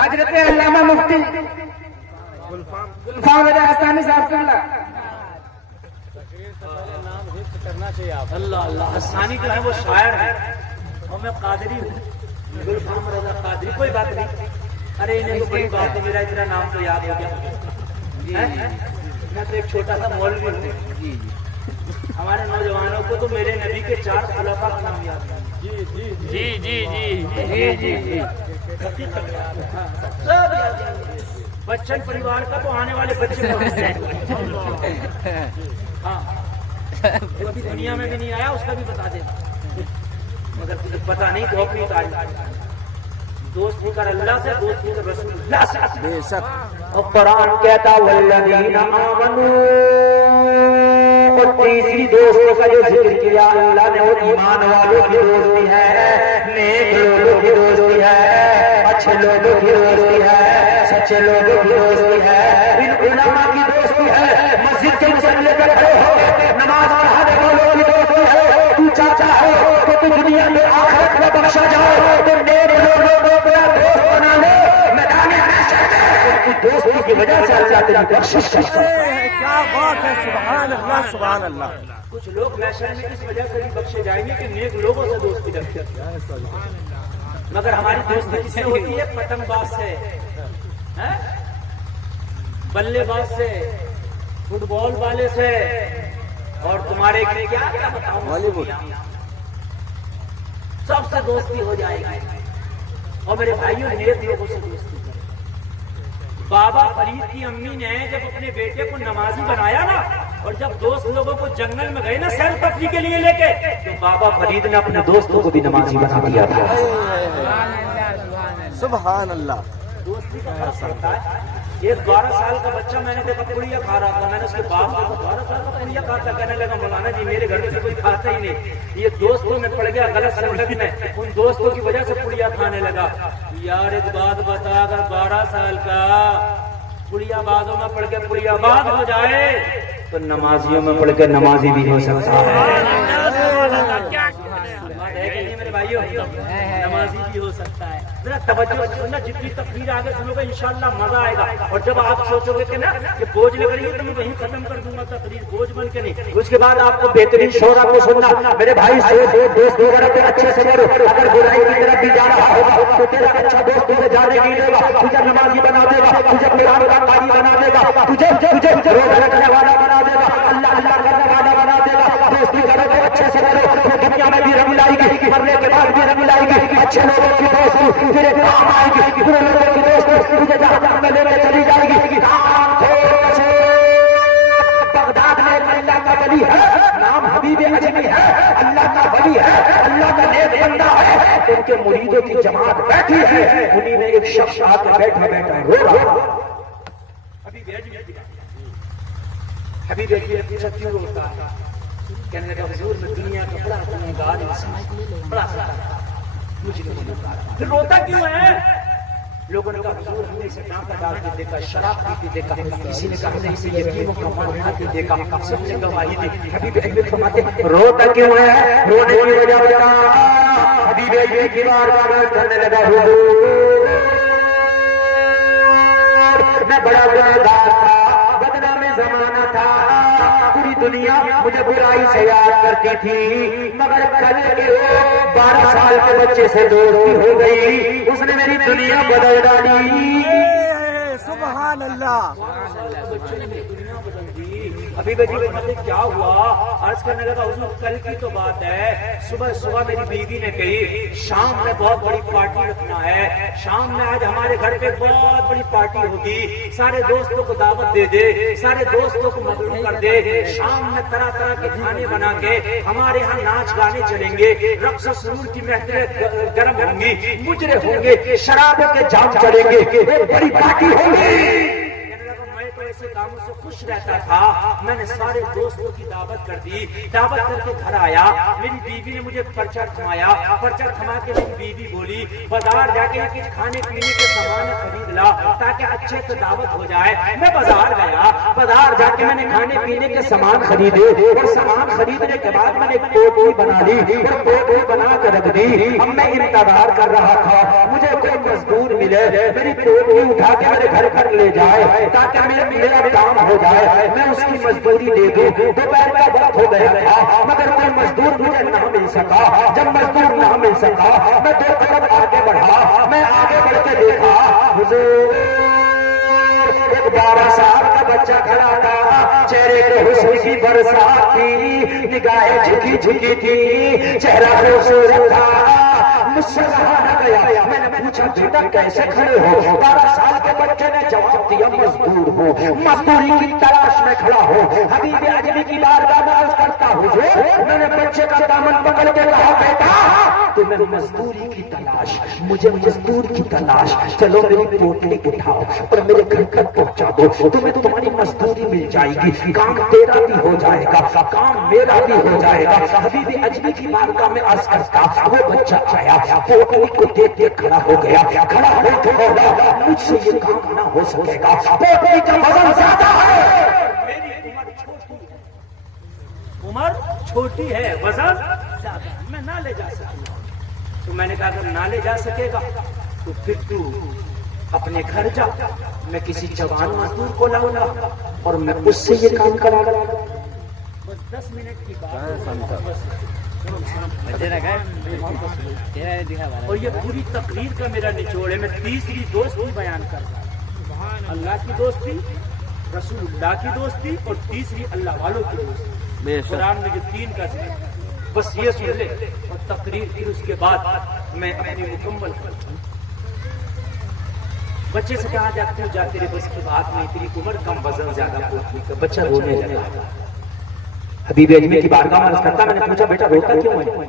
حضرت علامہ مفتی گلفام رضا حسانی صاحب اللہ اللہ اللہ حسانی جو ہے وہ شاعر ہے اور میں قادری ہوں گلفام رضا قادری کوئی بات نہیں ارے انہیں تو بڑی بات ہے میرا اتنا نام تو یاد ہو گیا میں تو ایک چھوٹا سا مولوی ہوں ہمارے نوجوانوں کو تو میرے نبی کے 4 خلفاء کا نام یاد ہے جی جی جی جی جی جی جی بچن پریوار کا تو آنے والے بچے ہاں ابھی دنیا میں بھی نہیں آیا اس کا بھی بتا دے مگر تجھے پتا نہیں تو اپنی تعریف دوستی کر اللہ سے دوستی کر رسول اللہ سے بے شک اور قرآن کہتا والذین آمنوا اور تیسری دوستوں کا جو ذکر کیا اللہ نے وہ ایمان والوں کی دوستی ہے نیک لوگوں کی دوستی ہے اچھے لوگوں کی دوستی ہے سچے لوگوں کی دوستی ہے ان علماء کی دوستی ہے مسجد کے مسلے پہ کھڑے ہو نماز پڑھانے والوں کی دوستی ہے تو چاہتا ہے کہ تو دنیا میں آخرت میں بخشا جائے تو نیک لوگوں کو اپنا دوست بنا لے میدان محشر میں ان کی دوستی کی وجہ سے اللہ تیری بخشش کرتا ہے کیا بات ہے سبحان اللہ سبحان اللہ کچھ لوگ محشر میں اس وجہ سے بھی بخشے جائیں گے کہ نیک لوگوں سے دوستی رکھتے ہیں مگر ہماری دوستی کس سے ہوتی ہے پتنگ باز سے بلے باز سے فٹ بال والے سے اور تمہارے کیا بتاؤں والی بال سب سے دوستی ہو جائے گی اور میرے بھائیوں نیک لوگوں سے دوستی کریں بابا فرید کی امی نے جب اپنے بیٹے کو نمازی بنایا نا اور جب دوست لوگوں کو جنگل میں گئے نا سیر تفریح کے لیے لے کے تو بابا فرید نے اپنے دوستوں کو بھی نمازی بنا دیا تھا سبحان اللہ دوستی کا فرق پڑتا ہے ایک 12 سال کا بچہ میں نے دیکھا پڑیا کھا رہا تھا میں نے اس کے باپ کو 12 سال کا پڑیا کھاتا کہنے لگا مولانا جی میرے گھر میں سے کوئی کھاتا ہی نہیں یہ دوستوں میں پڑ گیا غلط سنگت میں ان دوستوں کی وجہ سے پڑیا کھانے لگا یار ایک بات بتا اگر 12 سال کا پڑیا بازوں میں پڑھ کے پڑیا باز ہو جائے تو نمازیوں میں پڑھ کے نمازی بھی ہو سکتا ہے میرے بھائیوں نمازی بھی ہو سکتا ہے ذرا توجہ سے سننا جتنی تقریر آگے سنو گے انشاءاللہ مزہ آئے گا اور جب آپ سوچو گے کہ نا کہ بوجھ لگ رہی ہے تو میں وہیں ختم کر دوں گا تقریر بوجھ بن کے نہیں اس کے بعد آپ کو بہترین شعرا کو سننا میرے بھائی دوست وغیرہ پہ اچھے سے کرو اگر برائی کی طرف بھی جا رہا ہوگا تو تیرا اچھا دوست تجھے جانے نہیں دے گا تجھے نمازی بنا دے گا تجھے قرآن کا قاری بنا دے گا تجھے روزہ رکھنے والا بنا دے گا اللہ اللہ کرنے والا بنا دے گا دوستی کرو تو اچھے سے کرو تو دنیا میں بھی رنگ لائے گی مرنے کے بعد بھی رنگ لائے گی اچھے لوگوں کی دوستی تیرے کام آئے گی برے لوگوں کی دوستی تجھے جہنم میں لے کے چلی جائے گی بغداد میں اللہ کا ولی ہے نام حبیب اجمی ہے اللہ کا ولی ہے اللہ کا نیک بندہ ہے ان کے مریدوں کی جماعت بیٹھی ہے انہی میں ایک شخص آ کے بیٹھا رو رہا حبیب اجمی کیوں روتا ہے کہنے لگا حضور میں دنیا کا بڑا گنہگار انسان بڑا مجھے پھر روتا کیوں ہے لوگوں نے کہا حضور ہم نے اسے ڈانکا ڈال کے دیکھا شراب پیتے دیکھا کسی نے کہا ہم نے اسے یتیموں کا مال کھاتے دیکھا سب نے گواہی دی حبیب اجمی فرماتے روتا کیوں ہے رونے کی وجہ بتا حبیب اجمی کی بارگاہ میں کرنے لگا حضور میں بڑا گنہگار تھا بدنام زمانہ تھا پوری دنیا مجھے برائی سے یاد کرتی تھی مگر کل کے 12 سال کے بچے سے دوستی ہو گئی اس نے میری دنیا بدل ڈالی سبحان اللہ ابھی بھائی کیا ہوا عرض کرنے لگا حضور کل کی تو بات ہے صبح صبح میری بیوی نے کہی شام میں بہت بڑی پارٹی رکھنا ہے شام میں آج ہمارے گھر پہ بہت بڑی پارٹی ہوگی سارے دوستوں کو دعوت دے دے سارے دوستوں کو مدعو کر دے شام میں طرح طرح کے کھانے بنا کے ہمارے ہاں ناچ گانے چلیں گے رقص و سرور کی محفلیں گرم ہوں گی مجرے ہوں گے شرابوں کے جام چڑھیں گے بڑی پارٹی ہوگی ایسے کاموں سے خوش رہتا تھا. میں نے سارے دوستوں کی دعوت کر دی. دعوت کر کے گھر آیا. میری بیوی نے مجھے پرچہ تھمایا. پرچہ تھما کے میری بیوی بولی بازار جا کے کچھ کھانے پینے کے سامان خرید لا تاکہ اچھے سے دعوت ہو جائے. میں بازار گیا. بازار جا کے میں نے کھانے پینے کے سامان خریدے اور سامان خریدنے کے بعد میں نے ایک پوٹلی بنا لی اور پوٹلی بنا کر رکھ دی. اب میں انتظار کر رہا تھا مجھے کوئی مزدور ملے میری پوٹلی اٹھا کے میرے گھر پر لے جائے تاکہ میرا کام ہو جائے, میں اس کی مزدوری دے دوں. دوپہر کا وقت ہو گیا تھا مگر کوئی مزدور مجھے نہ مل سکا. جب مزدور نہ مل سکا میں دو قدم آگے بڑھا. میں آگے بڑھ کے دیکھا حضور ایک 12 سال کا بچہ کھڑا تھا. چہرے پہ حسن کی برسات تھی, نگاہیں جھکی جھکی تھی, چہرہ خوبصورت تھا. مجھ سے کہا نہ گیا. میں نے پوچھا بیٹا کیسے کھڑے ہو؟ 12 سال کے بچے نے جواب دیا مزدور ہوں, مزدوری کی تلاش میں کھڑا ہوں. حبیب اجمی کی بارگاہ میں عرض کرتا ہوں میں نے بچے کا دامن پکڑ کے کہا بیٹا تمہیں مزدوری کی تلاش, مجھے مزدور کی تلاش. چلو میری پوٹلی اٹھاؤ اور میرے گھر تک پہنچا دو. تمہیں تمہاری مزدوری مل جائے گی. کام تیرا بھی ہو جائے گا, کام میرا بھی ہو جائے گا. حبیب اجمی کی بارگاہ میں عرض کرتا وہ بچہ آیا پوٹلی کو دیکھ کے کھڑا ہو گیا. کھڑا ہو کے بولا مجھ سے یہ کام نہ ہو سکے گا, پوٹلی کا وزن زیادہ ہے. میری عمر چھوٹی ہے, وزن زیادہ, میں نہ لے جا سکتا. تو میں نے کہا اگر نہ لے جا سکے گا تو پھر تو اپنے گھر جا, میں کسی جوان مزدور کو لاؤں گا اور میں اس سے یہ کام کرا گا. بس 10 منٹ کی بات. اور یہ پوری تقریر کا میرا نچوڑ ہے. میں تیسری دوستی بیان کر رہا ہوں. اللہ کی دوستی, رسول اللہ کی دوستی اور تیسری اللہ والوں کی دوستی. قرآن میں جو 3 کا ذکر, بس یہ سن لے اور تقریر پھر اس کے بعد میں اپنی مکمل کرتا ہوں. بچے سے کہا جاتا ہے جا تیرے بس کی بات نہیں, تیری عمر کم وزن زیادہ پوٹلی کا. بچہ رونے لگا. حبیب اجمی کی بارگاہ میں عرض کرتا میں نے پوچھا بیٹا روتا کیوں ہے؟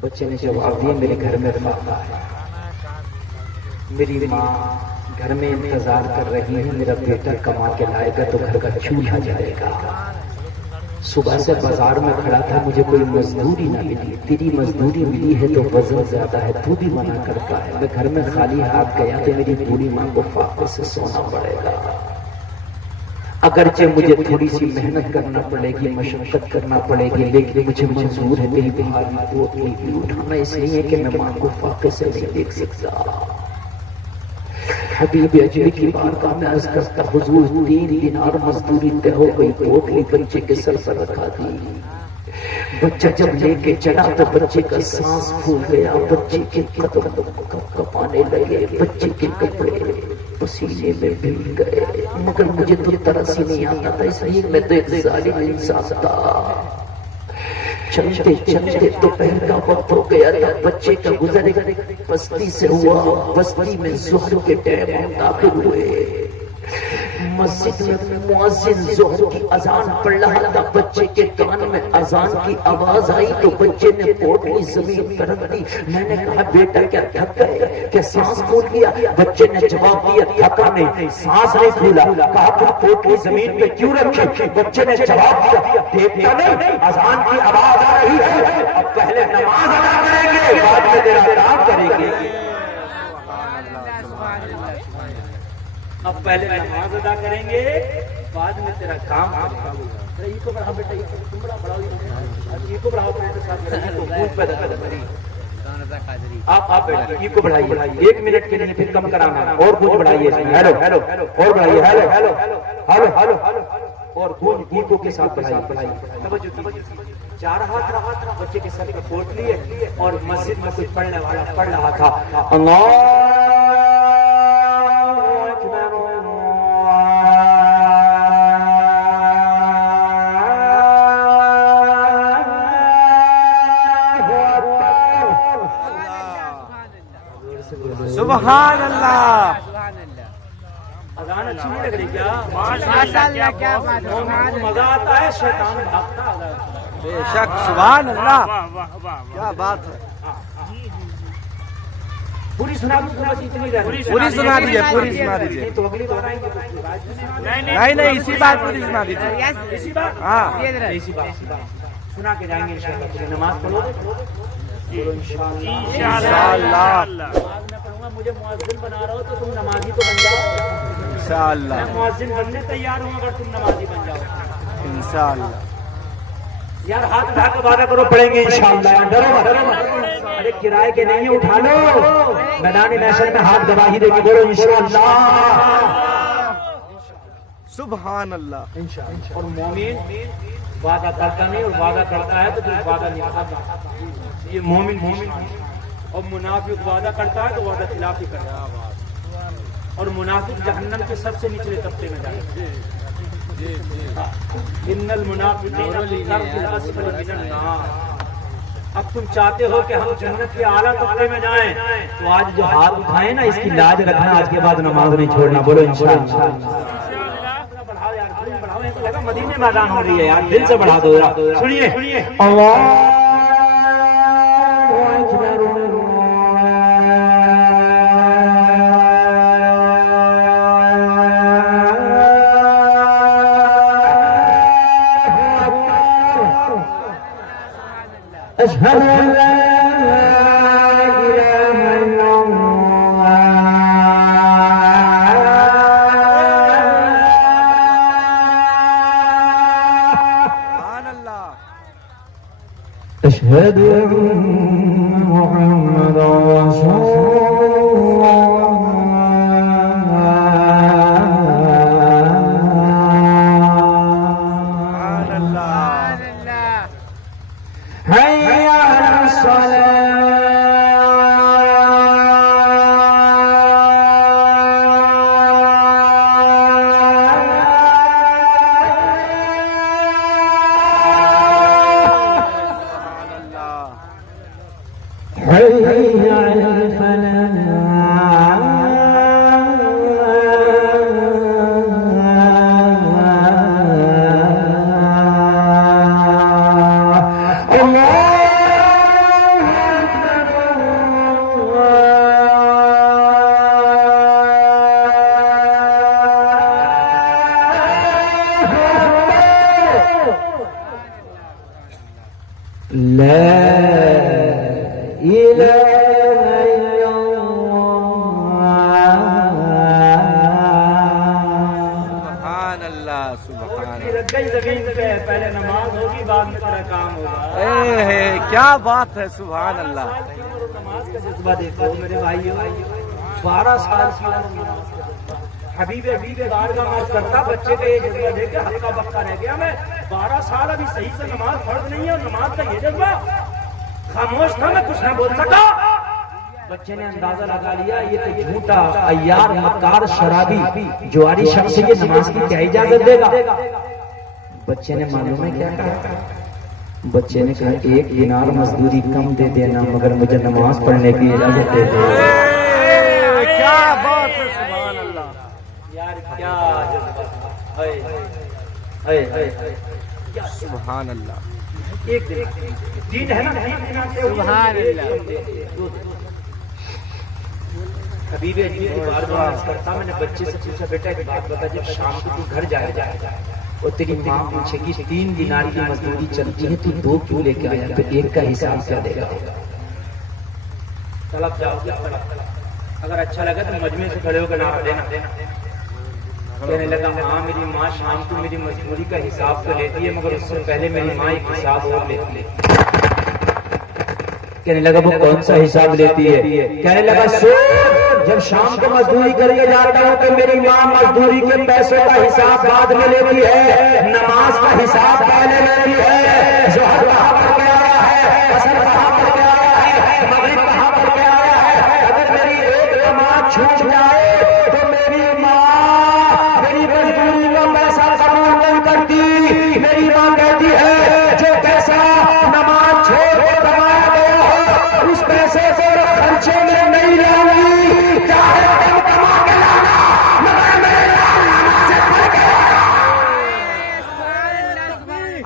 بچے نے جواب دیا میرے گھر میں رہتا ہے, میری ماں گھر میں انتظار کر رہی ہے, میرا بیٹا کما کے لائے گا تو گھر کا چولہا جلے گا. صبح سے بازار میں کھڑا تھا مجھے کوئی مزدوری نہ ملی. تیری مزدوری ملی ہے تو وزن زیادہ ہے, تو بھی منع کرتا ہے. میں گھر میں خالی ہاتھ گیا تو میری بوڑھی ماں کو فاقے سے سونا پڑے گا. اگرچہ مجھے تھوڑی سی محنت کرنا پڑے گی, مشقت کرنا پڑے گی, لیکن مجھے منظور ہے میری بھاری پوٹلی بھی اٹھانا, اس لیے کہ میں ماں کو فاقے سے نہیں دیکھ سکتا. حبیب اجمی کی بارگاہ میں عرض کرتا حضور 3 دینار مزدوری طے ہو گئی. پوٹلی بچے کے سر پر رکھا دی. بچہ جب لے کے چلا تو بچے کا سانس پھول گیا, بچے کے قدم کپانے لگے, بچے کے کپڑے پسینے میں بھیگ گئے. مگر مجھے تو ترس ہی نہیں آتا تھا, اس لیے میں تو ایک ظالم انسان تھا. چلتے چلتے دوپہر کا وقت ہو گیا تھا. بچے کا گزر بستی سے ہوا. بستی میں ظہر کے ٹائم داخل ہوئے. مسجد میں مؤذن ظہر کی اذان پڑھ رہا تھا. بچے کے کان میں اذان کی آواز آئی تو بچے نے پوٹلی زمین پر رکھ دی. میں نے کہا بیٹا کیا تھک گئے, کیا سانس پھول گیا؟ بچے نے جواب دیا تھکا نہیں, سانس نہیں پھولا. کہا تو پوٹلی زمین پہ کیوں رکھی؟ بچے نے جواب دیا دیکھتا نہیں اذان کی آواز آ رہی ہے, اب پہلے نماز ادا کریں گے بعد میں تیرا کام کریں گے. اب پہلے نماز ادا کریں گے بعد میں تیرا کام کریں گے. یہ کو بڑھاؤ بیٹا, یہ کو بڑھاؤ, یہ کو بڑھاؤ بیٹے ساتھ پیدا کر دیں. آپ بیٹھے یہ کو بڑھائیے 1 منٹ کے لیے, پھر کم کرانا اور کچھ بڑھائیے. ہیلو ہیلو اور بڑھائیے, ہیلو ہیلو ہیلو ہیلو اور گونج ایکو کے ساتھ بڑھائیے. جا رہا تھا بچے کے سر میں پوٹلی ہے اور مسجد میں کوئی پڑھنے والا پڑھ رہا تھا اللہ سبحان اللہ. اذان اچھی نہیں لگ رہی کیا؟ ماشاءاللہ کیا بات ہے, مزہ آتا ہے, شیطان بھاگتا ہے. بے شک سبحان اللہ, کیا بات ہے. پوری سنا دوں تو بس اتنی رہی پوری سنا دیجیے، پوری سنا دیجیے۔ تو اگلی بار آئیں گے تو اس کی بات نہیں نہیں، اسی بات پوری سنا دیجیے۔ اسی بات ہاں اسی بات سنا کے جائیں گے انشاءاللہ۔ نماز پڑھو گے انشاءاللہ میں کہوں گا مجھے مؤذن بنا رہا ہو تو تم نمازی تو بن جاؤ۔ انشاءاللہ میں مؤذن بننے تیار ہوں اگر تم نمازی بن جاؤ۔ انشاءاللہ۔ یار ہاتھ اٹھا کے وعدہ کرو پڑھیں گے انشاءاللہ۔ ڈرو مت، ارے کرائے کے نہیں ہیں، اٹھا لو میدان محشر میں ہاتھ گواہی دے کے بولو انشاءاللہ۔ سبحان اللہ۔ اور مومن وعدہ کرتا نہیں، اور وعدہ کرتا ہے تو پھر وعدہ نہیں کرتا۔ یہ مومن اور منافق وعدہ کرتا ہے تو وعدہ خلاف ہی کرتا ہے، اور منافق جہنم کے سب سے نچلے طبقے میں جاتا ہے۔ ان المنافقین فی الدرک الاسفل من النار۔ اب تم چاہتے ہو کہ ہم جنت کے اعلیٰ طبقے میں جائیں تو آج جو ہاتھ اٹھائیں نا اس کی لاج رکھنا، آج کے بعد نماز نہیں چھوڑنا، بولو انشاءاللہ۔ بڑھاؤ یار، بڑھاؤ، ایسا لگا مدینے میدان ہو رہی ہے یار، دل سے بڑھا دو ذرا۔ سنیے اللہ أشهد أن لا إله إلا الله سبحان اللہ۔ أشهد أن محمدا رسول سبحان اللہ۔ حي على حي على سبحان اللہ۔ سبحان پہلے نماز ہوگی بعد میں تیرا کام ہوگا۔ اللہ۔ کیا بات ہے، سبحان اللہ۔ نماز کا جذبہ دیکھو میرے بھائیو، 12 سال کی عمر نماز کا جذبہ۔ حبیب بارگاہ میں عرض کرتا بچے کا یہ جذبہ دیکھ کے ہلکا بکا رہ گیا میں، 12 سال ابھی صحیح سے نماز فرض نہیں ہے اور نماز کا یہ جذبہ۔ خاموش تھا، میں کچھ نہ بول سکا۔ بچے نے اندازہ لگا لیا یہ تو جھوٹا عیار مکار شرابی جواری شخص یہ نماز کی کیا اجازت دے گا۔ بچے نے معلوم ہے کیا کہا؟ بچے نے کہا 1 دینار مزدوری کم دے دینا مگر مجھے نماز پڑھنے کی اجازت دے دے۔ کیا بات ہے، سبحان اللہ۔ یار کیا جذبہ ہے، سبحان اللہ۔ ایک دین ہے نا، سبحان اللہ۔ حبیب کی بارگاہ میں عرض کرتا، میں نے بچے سے پوچھا بیٹا ایک بات بتا، جب شام کو تو گھر جائے اور تیری ماں پوچھے گی 3 دینار کی مزدوری چلتی ہے تو 2 کیوں لے کے آیا، تو 1 کا حساب کیا دے گا؟ طلب جاؤ گے، اگر اچھا لگا تو مجمع سے کھڑے ہو کے نعرہ دینا۔ کہنے لگا ہاں میری ماں شام کو میری مزدوری کا حساب تو لیتی ہے مگر اس سے پہلے میری ماں ایک حساب اور لیتی ہے۔ کہنے لگا وہ کون سا حساب لیتی ہے؟ کہنے لگا سن، جب شام کو مزدوری کر کے جاتا ہوں تو میری ماں مزدوری کے پیسوں کا حساب بعد میں لیتی ہے، نماز کا حساب پہلے لیتی ہے۔ ظہر کہاں پر کیا آیا ہے، عصر کہاں پر کیا آیا ہے، مغرب کہاں پر کیا آیا ہے۔ اگر میری ایک نماز چھوٹ جائے تو میری ماں میری مزدوری کا پیسہ قبول نہیں کرتی۔ میری ماں کہتی ہے جو پیسہ نماز چھوڑ کے کمایا گیا ہو اس پیسے کو خرچے میں نہیں لاؤں گی، چاہے تم کما کے لانا مگر میرے لانا سے پڑھ کے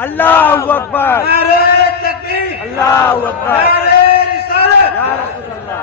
اللہ اکبر، اللہ اکبر، یا رسول اللہ۔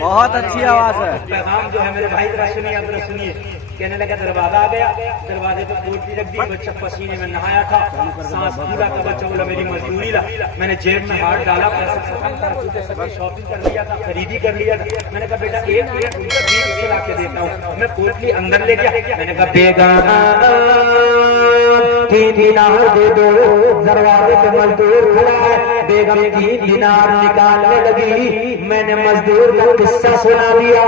بہت اچھی آواز ہے. پیغام جو ہے میرے بھائی ذرا سنیے اب ذرا سنیے. کہنے لگا دروازہ آ گیا, دروازے پہ پوٹلی رکھ دی, بچہ پسینے میں نہایا تھا, سانس پھولا تھا, بچہ بولا میری مزدوری لا. میں نے جیب میں ہاتھ ڈالا, پیسے شاپنگ کر لیا تھا, خریدی کر لیا تھا. میں نے کہا بیٹا 1 منٹ ان کا 20 کھلا کے دیتا ہوں. میں پوٹلی اندر لے گیا. میں نے کہا بیگانہ 3 دینار دے دو. دروازے پہ مزدور کھڑا ہے, بیگم 3 دینار نکالنے لگی. میں نے مزدور کا قصہ سنا دیا.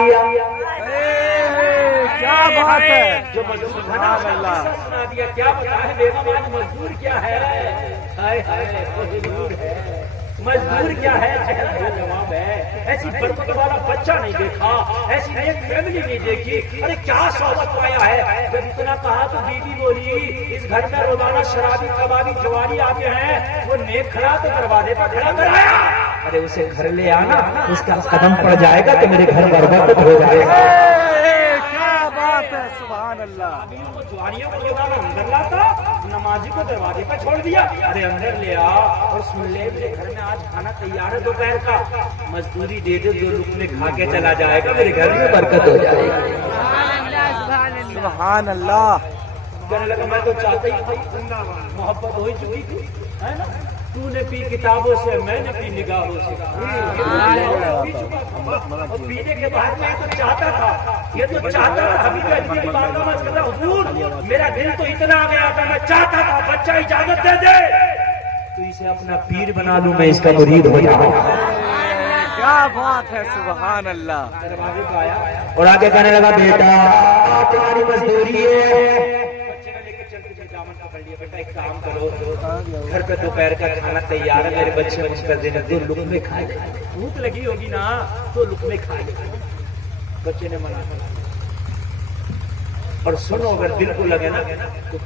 کیا بات ہے. جو مزدور سنا دیا, کیا پتا ہے بیگم آج مزدور کیا ہے. ہائے ہائے مزدور ہے, مزدور کیا ہے. چہرہ جواب ہے. ایسی برکت والا بچہ نہیں دیکھا, ایسی ایک فیملی نہیں دیکھی. ارے کیا صحبت پایا ہے. جب اتنا کہا تو بیوی بولی اس گھر میں روزانہ شرابی کبابی جواری آتے ہیں, وہ نیک کھڑا تو دروازے پر کھڑا کرایا. ارے اسے گھر لے آنا, اس کا قدم پڑ جائے گا تو میرے گھر برباد ہو جائے گا. سبحان اللہ. جواریوں کو روزانہ اندر لاتا, نمازی کو دروازے پہ چھوڑ دیا. ارے اندر لے آ اور سن لے, میرے گھر میں آج کھانا تیار ہے دوپہر کا, مزدوری دے دے, 2 لقمے کھا کے چلا جائے گا, میرے گھر میں برکت ہو جائے گی. سبحان اللہ. کہنے لگا میں تو چاہتا ہی تھا, محبت ہو ہی چکی تھی, ہے نا. تو نے پی کتابوں سے, میں نے پی نگاہوں سے. اور پینے کے بعد میں تو چاہتا تھا, یہ تو چاہتا تھا. حبیب اجمی کی بات نماز کر رہا, حضور میرا دل تو اتنا آ گیا تھا, میں چاہتا تھا بچہ اجازت دے دے تو اسے اپنا پیر بنا لوں, میں اس کا مرید ہو جاؤں. کیا بات ہے. سبحان اللہ. دروازے پہ آیا اور آگے کہنے لگا بیٹا تمہاری مزدوری ہے. بیٹا ایک کام کرو, گھر پہ دوپہر کا کھانا تیار ہے, میرے بچے مجھ کر دینا, 2 لقمے کھائے. بھوک لگی ہوگی نا, 2 لقمے کھائے. بچے نے منع کر, اور سنو اگر دل کو لگے نا تو